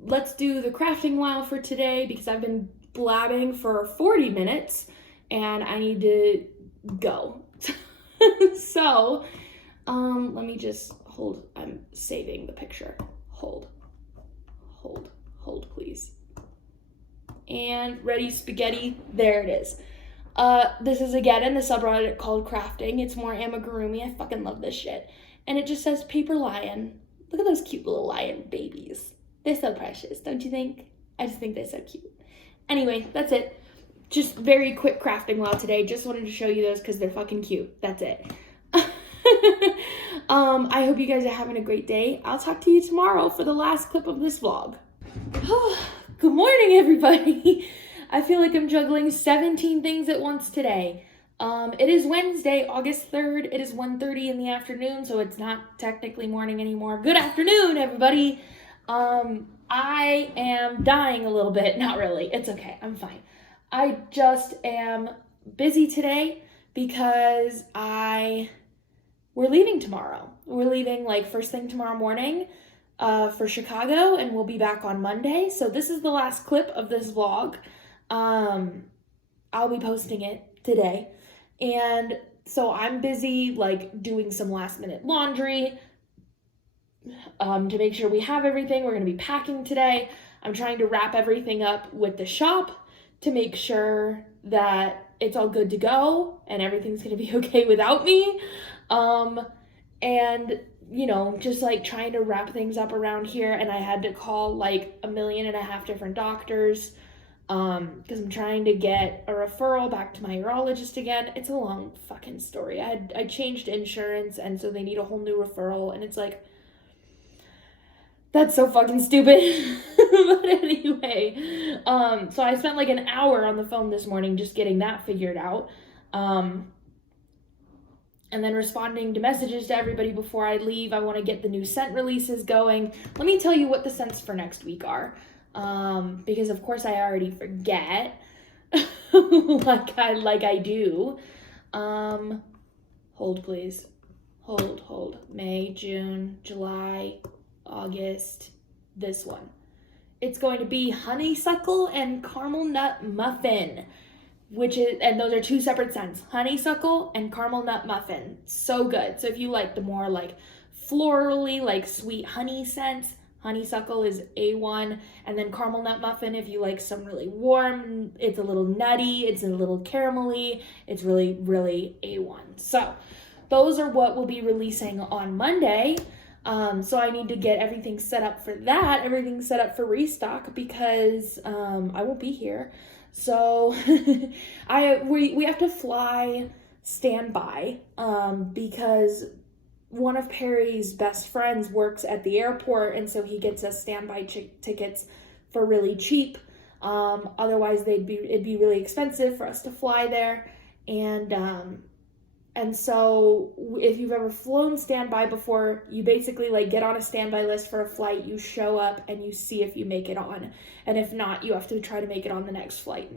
let's do the crafting wow for today, because I've been blabbing for 40 minutes and I need to go. So let me just hold. I'm saving the picture. Hold please. And ready, spaghetti. There it is. This is again in the subreddit called Crafting. It's more amigurumi. I fucking love this shit. And it just says paper lion. Look at those cute little lion babies. They're so precious, don't you think? I just think they're so cute. Anyway, that's it. Just very quick crafting wow today. Just wanted to show you those because they're fucking cute. That's it. I hope you guys are having a great day. I'll talk to you tomorrow for the last clip of this vlog. Good morning, everybody. I feel like I'm juggling 17 things at once today. It is Wednesday, August 3rd. It is 1:30 in the afternoon, so it's not technically morning anymore. Good afternoon, everybody. I am dying a little bit. Not really. It's okay. I'm fine. I just am busy today because we're leaving tomorrow. We're leaving like first thing tomorrow morning for Chicago, and we'll be back on Monday. So this is the last clip of this vlog. I'll be posting it today. And so I'm busy like doing some last minute laundry to make sure we have everything. We're going to be packing today. I'm trying to wrap everything up with the shop to make sure that it's all good to go and everything's going to be okay without me. And you know, just like trying to wrap things up around here. And I had to call like 1.5 million different doctors because I'm trying to get a referral back to my urologist again. It's a long fucking story. I changed insurance, and so they need a whole new referral, and it's like, that's so fucking stupid. But anyway, so I spent like an hour on the phone this morning just getting that figured out. And then responding to messages to everybody before I leave. I want to get the new scent releases going. Let me tell you what the scents for next week are. Because of course I already forget. like I do. Hold please. Hold. May, June, July, August. This one. It's going to be honeysuckle and caramel nut muffin. And those are two separate scents, honeysuckle and caramel nut muffin. So good. So if you like the more like florally, like sweet honey scents, honeysuckle is A1. And then caramel nut muffin, if you like some really warm, it's a little nutty, it's a little caramelly, it's really, really A1. So those are what we'll be releasing on Monday. So I need to get everything set up for that, everything set up for Restock, because I won't be here. So we have to fly standby because one of Perry's best friends works at the airport, and so he gets us standby tickets for really cheap. Otherwise it'd be really expensive for us to fly there. And so if you've ever flown standby before, you basically like get on a standby list for a flight, you show up and you see if you make it on. And if not, you have to try to make it on the next flight,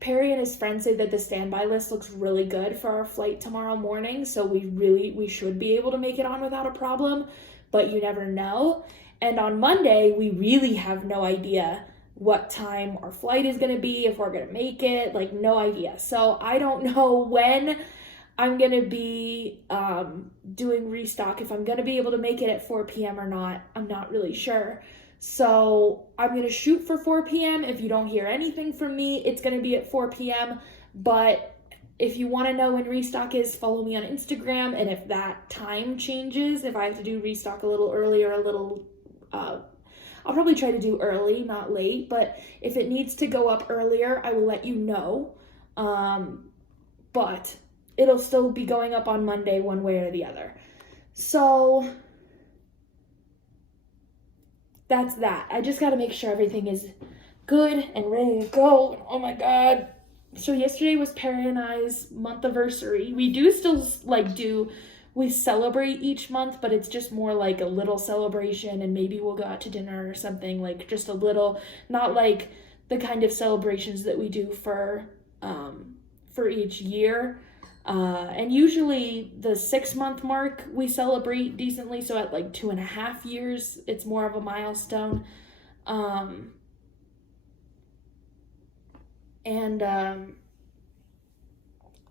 Perry and his friends say that the standby list looks really good for our flight tomorrow morning. So we should be able to make it on without a problem, but you never know. And on Monday, we really have no idea what time our flight is going to be, if we're going to make it, like no idea. So I don't know when I'm going to be doing Restock, if I'm going to be able to make it at 4 p.m. or not. I'm not really sure. So I'm going to shoot for 4 p.m. If you don't hear anything from me, it's going to be at 4 p.m. But if you want to know when Restock is, follow me on Instagram. And if that time changes, if I have to do Restock a little earlier, I'll probably try to do early, not late, but if it needs to go up earlier, I will let you know. But it'll still be going up on Monday one way or the other. So that's that. I just got to make sure everything is good and ready to go. Oh my God. So yesterday was Perry and I's month anniversary. We do still we celebrate each month, but it's just more like a little celebration, and maybe we'll go out to dinner or something, like just a little, not like the kind of celebrations that we do for each year. And usually the 6-month mark we celebrate decently. So at like 2.5 years, it's more of a milestone. Oh,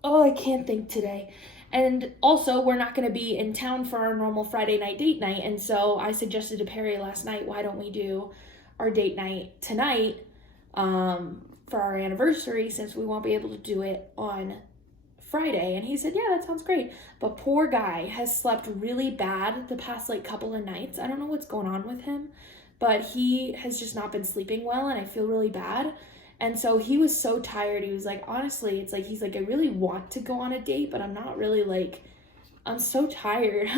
I can't think today. And also, we're not going to be in town for our normal Friday night date night. And so I suggested to Perry last night, why don't we do our date night tonight for our anniversary, since we won't be able to do it on Friday. And he said, yeah, that sounds great. But poor guy has slept really bad the past like couple of nights. I don't know what's going on with him, but he has just not been sleeping well, and I feel really bad. And so he was so tired. He was like, honestly, it's like, he's like, I really want to go on a date, but I'm not really like, I'm so tired.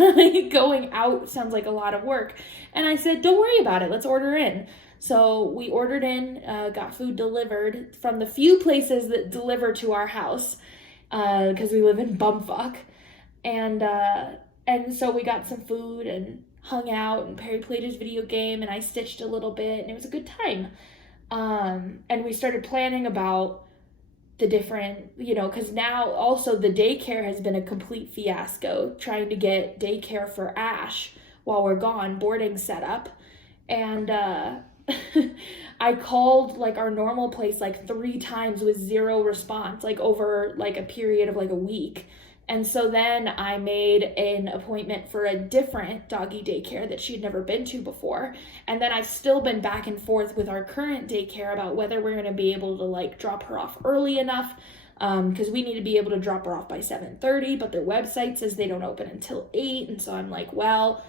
Going out sounds like a lot of work. And I said, don't worry about it. Let's order in. So we ordered in, got food delivered from the few places that deliver to our house, because we live in bumfuck. And so we got some food and hung out, and Perry played his video game, and I stitched a little bit, and it was a good time. And we started planning about the different, because now also the daycare has been a complete fiasco, trying to get daycare for Ash while we're gone, boarding set up. And I called like our normal place like 3 times with 0 response, like over like a period of like a week. And so then I made an appointment for a different doggy daycare that she'd never been to before. And then I've still been back and forth with our current daycare about whether we're going to be able to like drop her off early enough, because we need to be able to drop her off by 7:30, but their website says they don't open until 8. And so I'm like, well,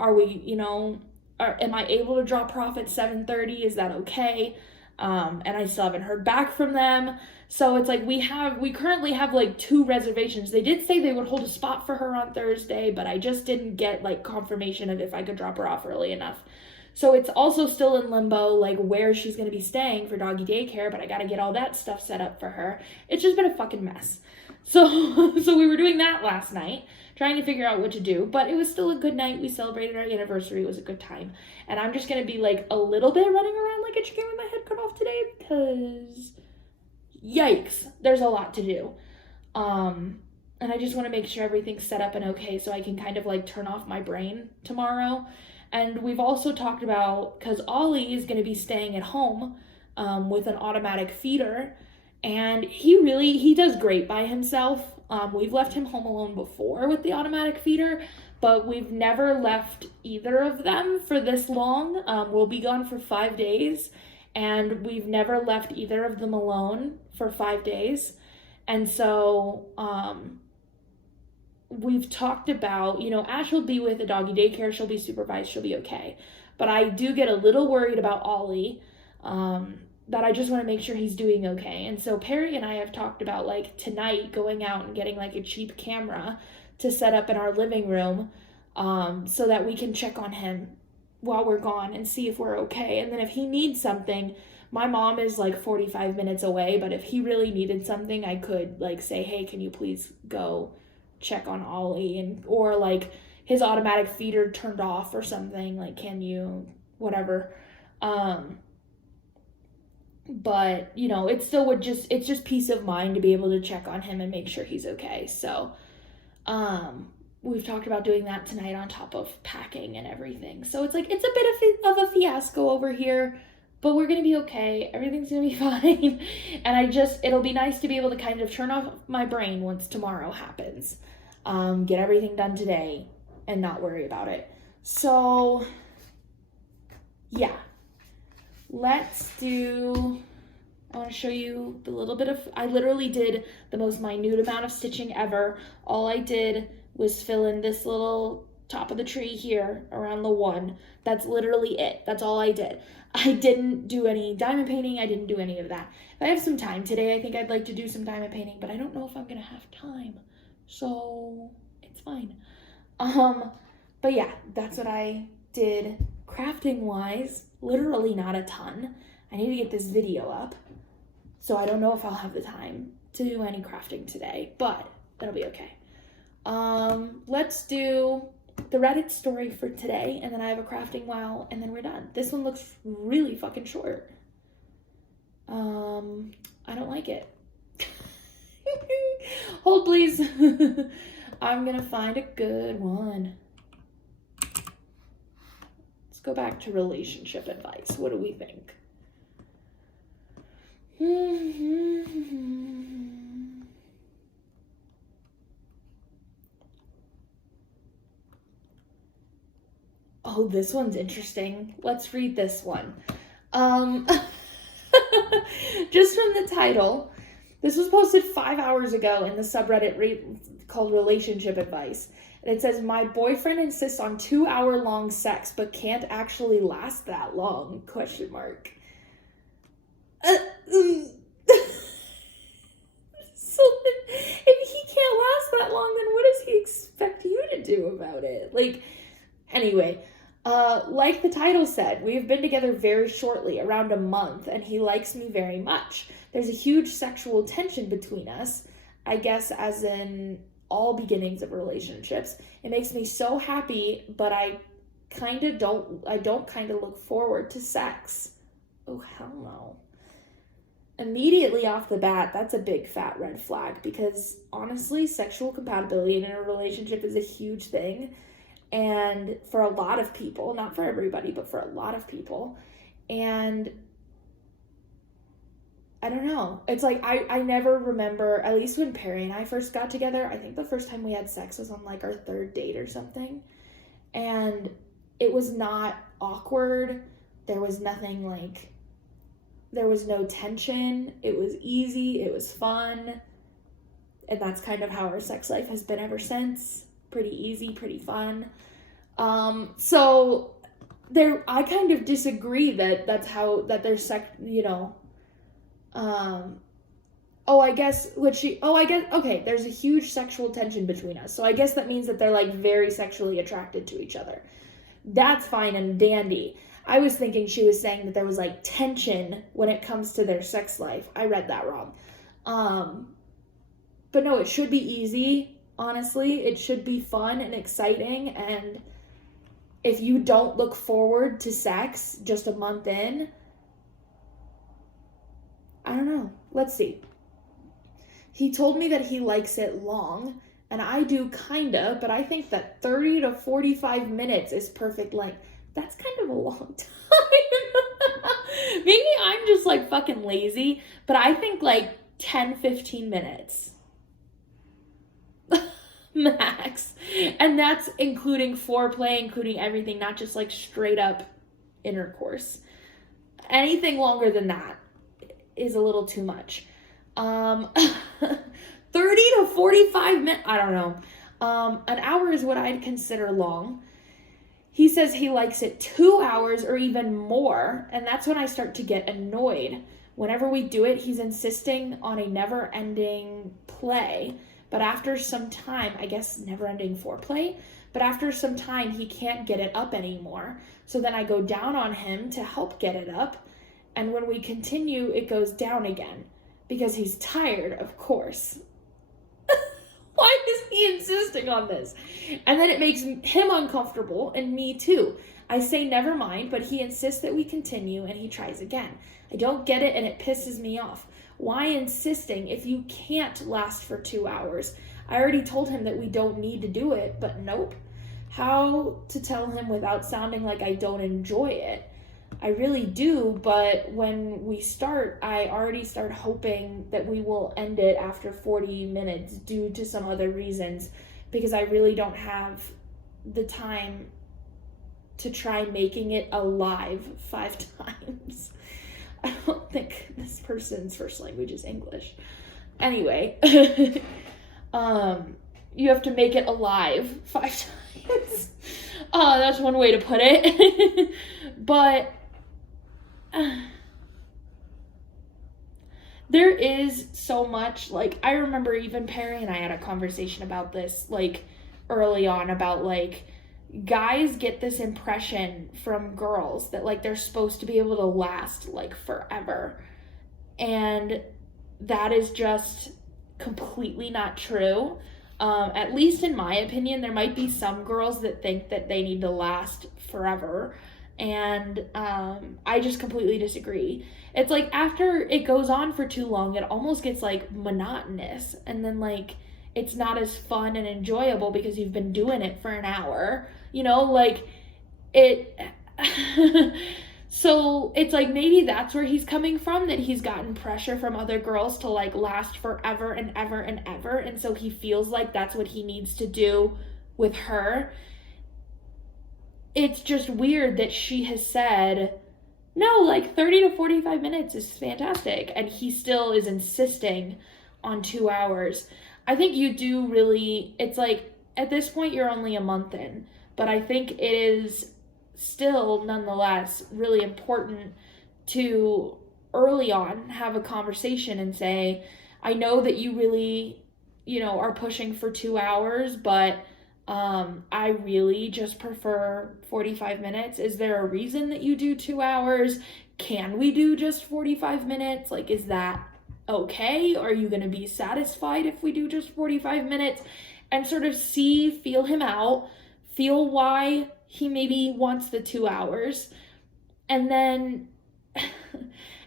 are we, am I able to drop her off at 7:30? Is that okay? And I still haven't heard back from them. So it's like we currently have like 2 reservations. They did say they would hold a spot for her on Thursday, but I just didn't get like confirmation of if I could drop her off early enough. So it's also still in limbo, like where she's going to be staying for doggy daycare, but I got to get all that stuff set up for her. It's just been a fucking mess. So we were doing that last night, trying to figure out what to do, but it was still a good night. We celebrated our anniversary. It was a good time. And I'm just going to be like a little bit running around like a chicken with my head cut off today, because yikes, there's a lot to do. And I just want to make sure everything's set up and okay, so I can kind of like turn off my brain tomorrow. And we've also talked about, because Ollie is going to be staying at home with an automatic feeder, and he does great by himself. We've left him home alone before with the automatic feeder, but we've never left either of them for this long. We'll be gone for 5 days, and we've never left either of them alone for 5 days. And so we've talked about, Ash will be with a doggy daycare. She'll be supervised. She'll be okay. But I do get a little worried about Ollie, that I just want to make sure he's doing okay. And so Perry and I have talked about like tonight going out and getting like a cheap camera to set up in our living room, so that we can check on him while we're gone and see if we're okay. And then if he needs something, my mom is like 45 minutes away, but if he really needed something, I could like say, hey, can you please go check on Ollie? And or like his automatic feeder turned off or something, like can you whatever. But you know, it still would just, it's just peace of mind to be able to check on him and make sure he's okay. So we've talked about doing that tonight on top of packing and everything. So it's like, it's a bit of a fiasco over here, but we're going to be okay. Everything's going to be fine. And it'll be nice to be able to kind of turn off my brain once tomorrow happens. Get everything done today and not worry about it. So yeah, I want to show you the little bit of, I literally did the most minute amount of stitching ever. All I did was fill in this little top of the tree here around the one. That's literally it. That's all I did. I didn't do any diamond painting. I didn't do any of that. If I have some time today, I think I'd like to do some diamond painting, but I don't know if I'm going to have time. So it's fine. But yeah, that's what I did crafting wise. Literally not a ton. I need to get this video up. So I don't know if I'll have the time to do any crafting today, but that'll be okay. Let's do the Reddit story for today, and then I have a crafting wow, and then we're done. This one looks really fucking short. I don't like it. Hold please. I'm gonna find a good one. Let's go back to relationship advice. What do we think? Oh, this one's interesting. Let's read this one. Just from the title, this was posted 5 hours ago in the subreddit called Relationship Advice. And it says, my boyfriend insists on 2-hour-long sex, but can't actually last that long, question mark. So if he can't last that long, then what does he expect you to do about it? Like, anyway, like the title said, we've been together very shortly, around a month, and he likes me very much. There's a huge sexual tension between us, I guess as in all beginnings of relationships. It makes me so happy, but I don't kind of look forward to sex. Oh, hell no. Immediately off the bat, that's a big fat red flag, because honestly, sexual compatibility in a relationship is a huge thing. And for a lot of people, not for everybody, but for a lot of people. And I don't know. It's like, I never remember, at least when Perry and I first got together, I think the first time we had sex was on like our 3rd date or something. And it was not awkward. There was nothing like, there was no tension. It was easy. It was fun. And that's kind of how our sex life has been ever since. Pretty easy, pretty fun. So there, I kind of disagree that there's sex, you know. Okay, there's a huge sexual tension between us. So I guess that means that they're like very sexually attracted to each other. That's fine and dandy. I was thinking she was saying that there was like tension when it comes to their sex life. I read that wrong. But no, it should be easy. Honestly, it should be fun and exciting. And if you don't look forward to sex just a month in, I don't know. Let's see. He told me that he likes it long, and I do kinda, but I think that 30 to 45 minutes is perfect length. That's kind of a long time. Maybe I'm just like fucking lazy, but I think like 10, 15 minutes. Max. And that's including foreplay, including everything, not just like straight up intercourse. Anything longer than that is a little too much. 30 to 45 minutes, I don't know. An hour is what I'd consider long. He says he likes it 2 hours or even more, and that's when I start to get annoyed. whenever we do it, he's insisting on a never-ending play. But after some time, I guess never-ending foreplay, but after some time, he can't get it up anymore. So then I go down on him to help get it up. And when we continue, it goes down again because he's tired, of course. Why is he insisting on this? And then it makes him uncomfortable and me too. I say never mind, but he insists that we continue and he tries again. I don't get it and it pisses me off. Why insisting if you can't last for 2 hours? I already told him that we don't need to do it, but nope. How to tell him without sounding like I don't enjoy it? I really do, but when we start, I already start hoping that we will end it after 40 minutes due to some other reasons, because I really don't have the time to try making it alive 5 times. I don't think this person's first language is English. Anyway, you have to make it alive 5 times. That's one way to put it. But there is so much, like, I remember even Perry and I had a conversation about this, like, early on, about, like, guys get this impression from girls that, like, they're supposed to be able to last, like, forever. And that is just completely not true. At least in my opinion, there might be some girls that think that they need to last forever. And I just completely disagree. It's like after it goes on for too long, it almost gets, like, monotonous. And then, like, it's not as fun and enjoyable because you've been doing it for an hour. You know, like, it... So it's like maybe that's where he's coming from, that he's gotten pressure from other girls to, like, last forever and ever and ever. And so he feels like that's what he needs to do with her. It's just weird that she has said, no, like 30 to 45 minutes is fantastic. And he still is insisting on 2 hours. I think you do really, it's like at this point you're only a month in, but I think it is still nonetheless really important to early on have a conversation and say, I know that you really, you know, are pushing for 2 hours, but I really just prefer 45 minutes. Is there a reason that you do 2 hours? Can we do just 45 minutes? Like, is that okay? Are you going to be satisfied if we do just 45 minutes? And sort of feel him out, feel why he maybe wants the 2 hours. And then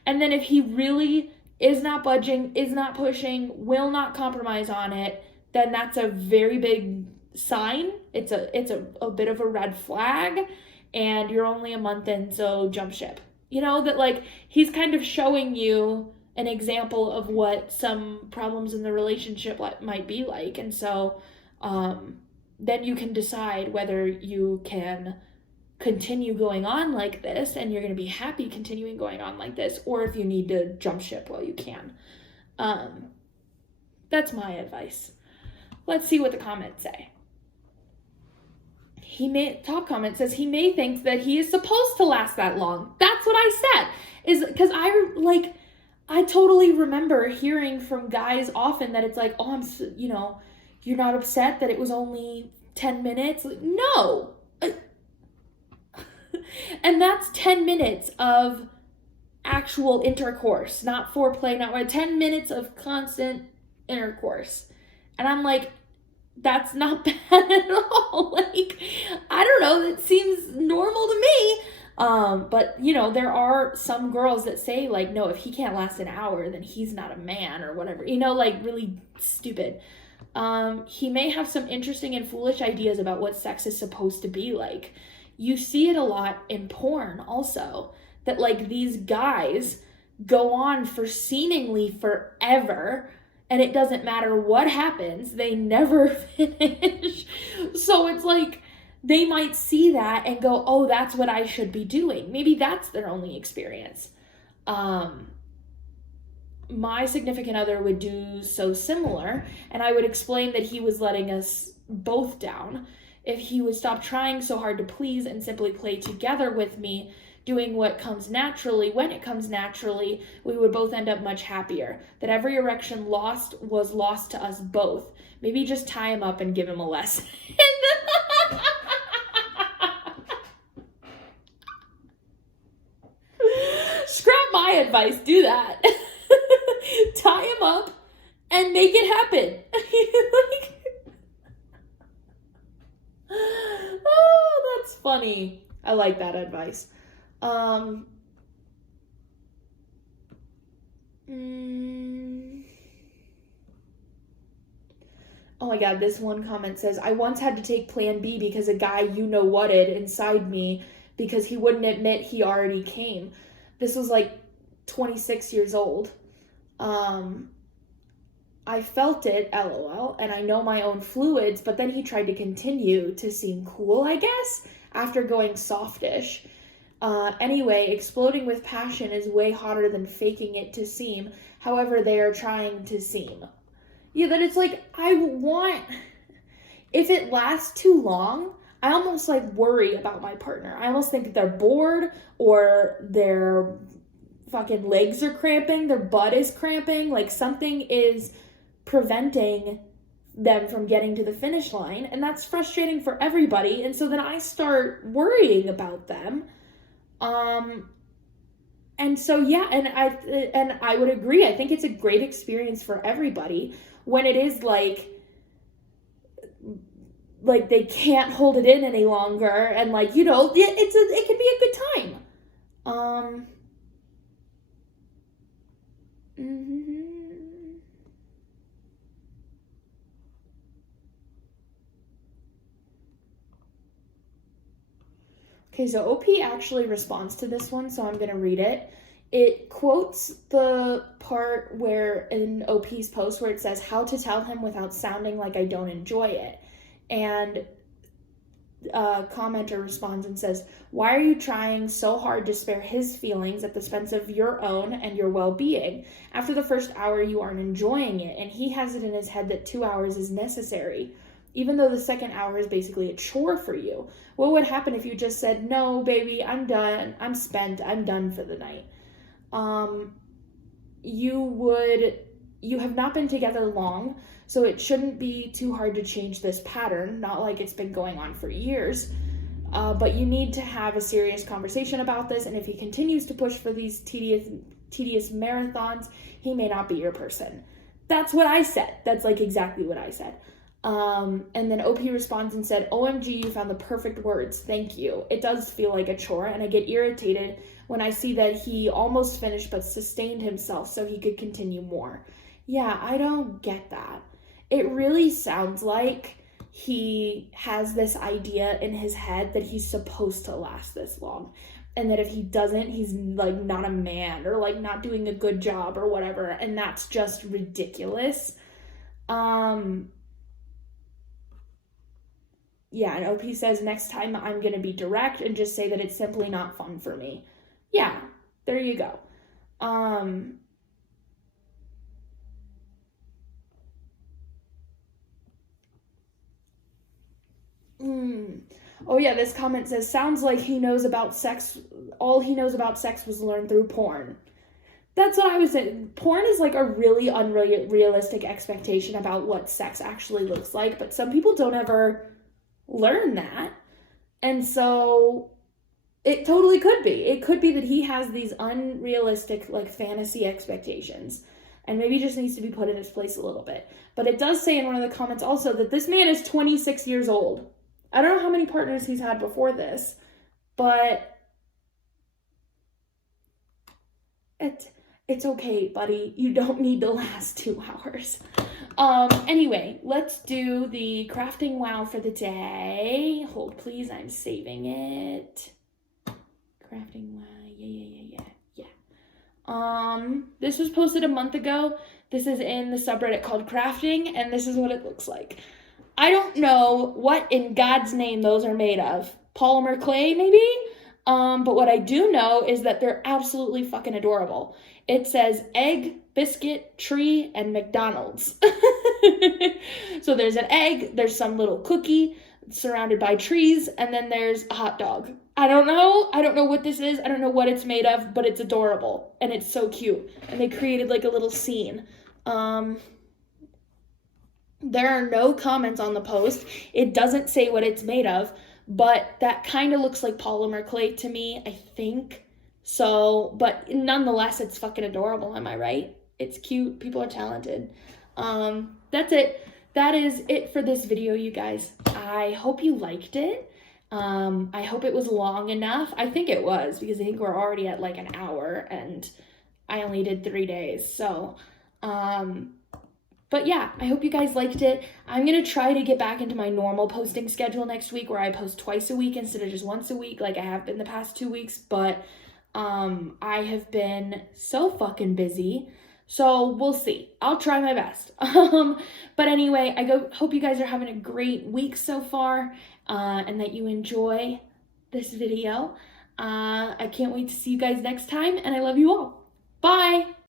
if he really is not budging, is not pushing, will not compromise on it, then that's a very big sign. It's a bit of a red flag, and you're only a month in, so jump ship. You know, that, like, he's kind of showing you an example of what some problems in the relationship might be like. And so then you can decide whether you can continue going on like this and you're going to be happy continuing going on like this, or if you need to jump ship while you can. That's my advice. Let's see what the comments say. Top comment says he may think that he is supposed to last that long. That's what I said. Is because I totally remember hearing from guys often that it's like, oh, you're not upset that it was only 10 minutes? Like, no. And that's 10 minutes of actual intercourse, not foreplay, not 10 minutes of constant intercourse. And I'm like, that's not bad at all. Like, I don't know, that seems normal to me. But, you know, there are some girls that say, like, no, if he can't last an hour, then he's not a man or whatever. You know, like, really stupid. He may have some interesting and foolish ideas about what sex is supposed to be like. You see it a lot in porn also, that, like, these guys go on for seemingly forever, and it doesn't matter what happens, they never finish. So it's like, they might see that and go, oh, that's what I should be doing. Maybe that's their only experience. My significant other would do so similar, and I would explain that he was letting us both down. If he would stop trying so hard to please and simply play together with me, doing what comes naturally when it comes naturally, we would both end up much happier. That every erection lost was lost to us both. Maybe just tie him up and give him a lesson. Scrap my advice, do that. Tie him up and make it happen. Oh, that's funny. I like that advice. Oh my god, this one comment says, I once had to take plan B because a guy you-know-whatted inside me because he wouldn't admit he already came. This was like 26 years old. I felt it, LOL, and I know my own fluids, but then he tried to continue to seem cool, I guess, after going softish. Anyway, exploding with passion is way hotter than faking it to seem however they are trying to seem. Yeah, that it's like, if it lasts too long, I almost like worry about my partner. I almost think they're bored or their fucking legs are cramping, their butt is cramping, like something is preventing them from getting to the finish line, and that's frustrating for everybody. And so then I start worrying about them. And so yeah, and I would agree. I think it's a great experience for everybody when it is like they can't hold it in any longer, and like, you know, it can be a good time. Okay, so OP actually responds to this one, so I'm going to read it. It quotes the part where in OP's post where it says how to tell him without sounding like I don't enjoy it. And a commenter responds and says, why are you trying so hard to spare his feelings at the expense of your own and your well-being? After the first hour, you aren't enjoying it, and he has it in his head that 2 hours is necessary, even though the second hour is basically a chore for you. What would happen if you just said, no, baby, I'm done, I'm spent, I'm done for the night? You have not been together long, so it shouldn't be too hard to change this pattern, not like it's been going on for years. But you need to have a serious conversation about this, and if he continues to push for these tedious marathons, he may not be your person. That's what I said. That's like exactly what I said. And then OP responds and said, OMG, you found the perfect words. Thank you. It does feel like a chore, and I get irritated when I see that he almost finished but sustained himself so he could continue more. Yeah, I don't get that. It really sounds like he has this idea in his head that he's supposed to last this long, and that if he doesn't, he's like not a man or like not doing a good job or whatever, and that's just ridiculous. Yeah, and OP says, next time I'm going to be direct and just say that it's simply not fun for me. Yeah, there you go. Oh yeah, this comment says, sounds like he knows about sex, all he knows about sex was learned through porn. That's what I was saying. Porn is like a really unrealistic expectation about what sex actually looks like, but some people don't ever learn that. And so it totally could be. It could be that he has these unrealistic like fantasy expectations and maybe just needs to be put in his place a little bit. But it does say in one of the comments also that this man is 26 years old. I don't know how many partners he's had before this, but it's okay, buddy. You don't need to last 2 hours. Anyway, let's do the crafting wow for the day. Hold, please. I'm saving it. Crafting wow. Yeah. This was posted a month ago. This is in the subreddit called Crafting, and this is what it looks like. I don't know what in God's name those are made of. Polymer clay, maybe? But what I do know is that they're absolutely fucking adorable. It says egg, biscuit, tree, and McDonald's. So there's an egg, there's some little cookie, surrounded by trees, and then there's a hot dog. I don't know what this is. I don't know what it's made of, but it's adorable and it's so cute. And they created like a little scene. There are no comments on the post. It doesn't say what it's made of, but that kind of looks like polymer clay to me, I think. So, but nonetheless, it's fucking adorable, am I right? It's cute. People are talented. That's it. That is it for this video, you guys. I hope you liked it. I hope it was long enough. I think it was, because I think we're already at like an hour and I only did 3 days. So, but yeah, I hope you guys liked it. I'm going to try to get back into my normal posting schedule next week, where I post twice a week instead of just once a week like I have been the past 2 weeks. But I have been so fucking busy. So we'll see. I'll try my best. But anyway, hope you guys are having a great week so far, and that you enjoy this video. I can't wait to see you guys next time, and I love you all. Bye!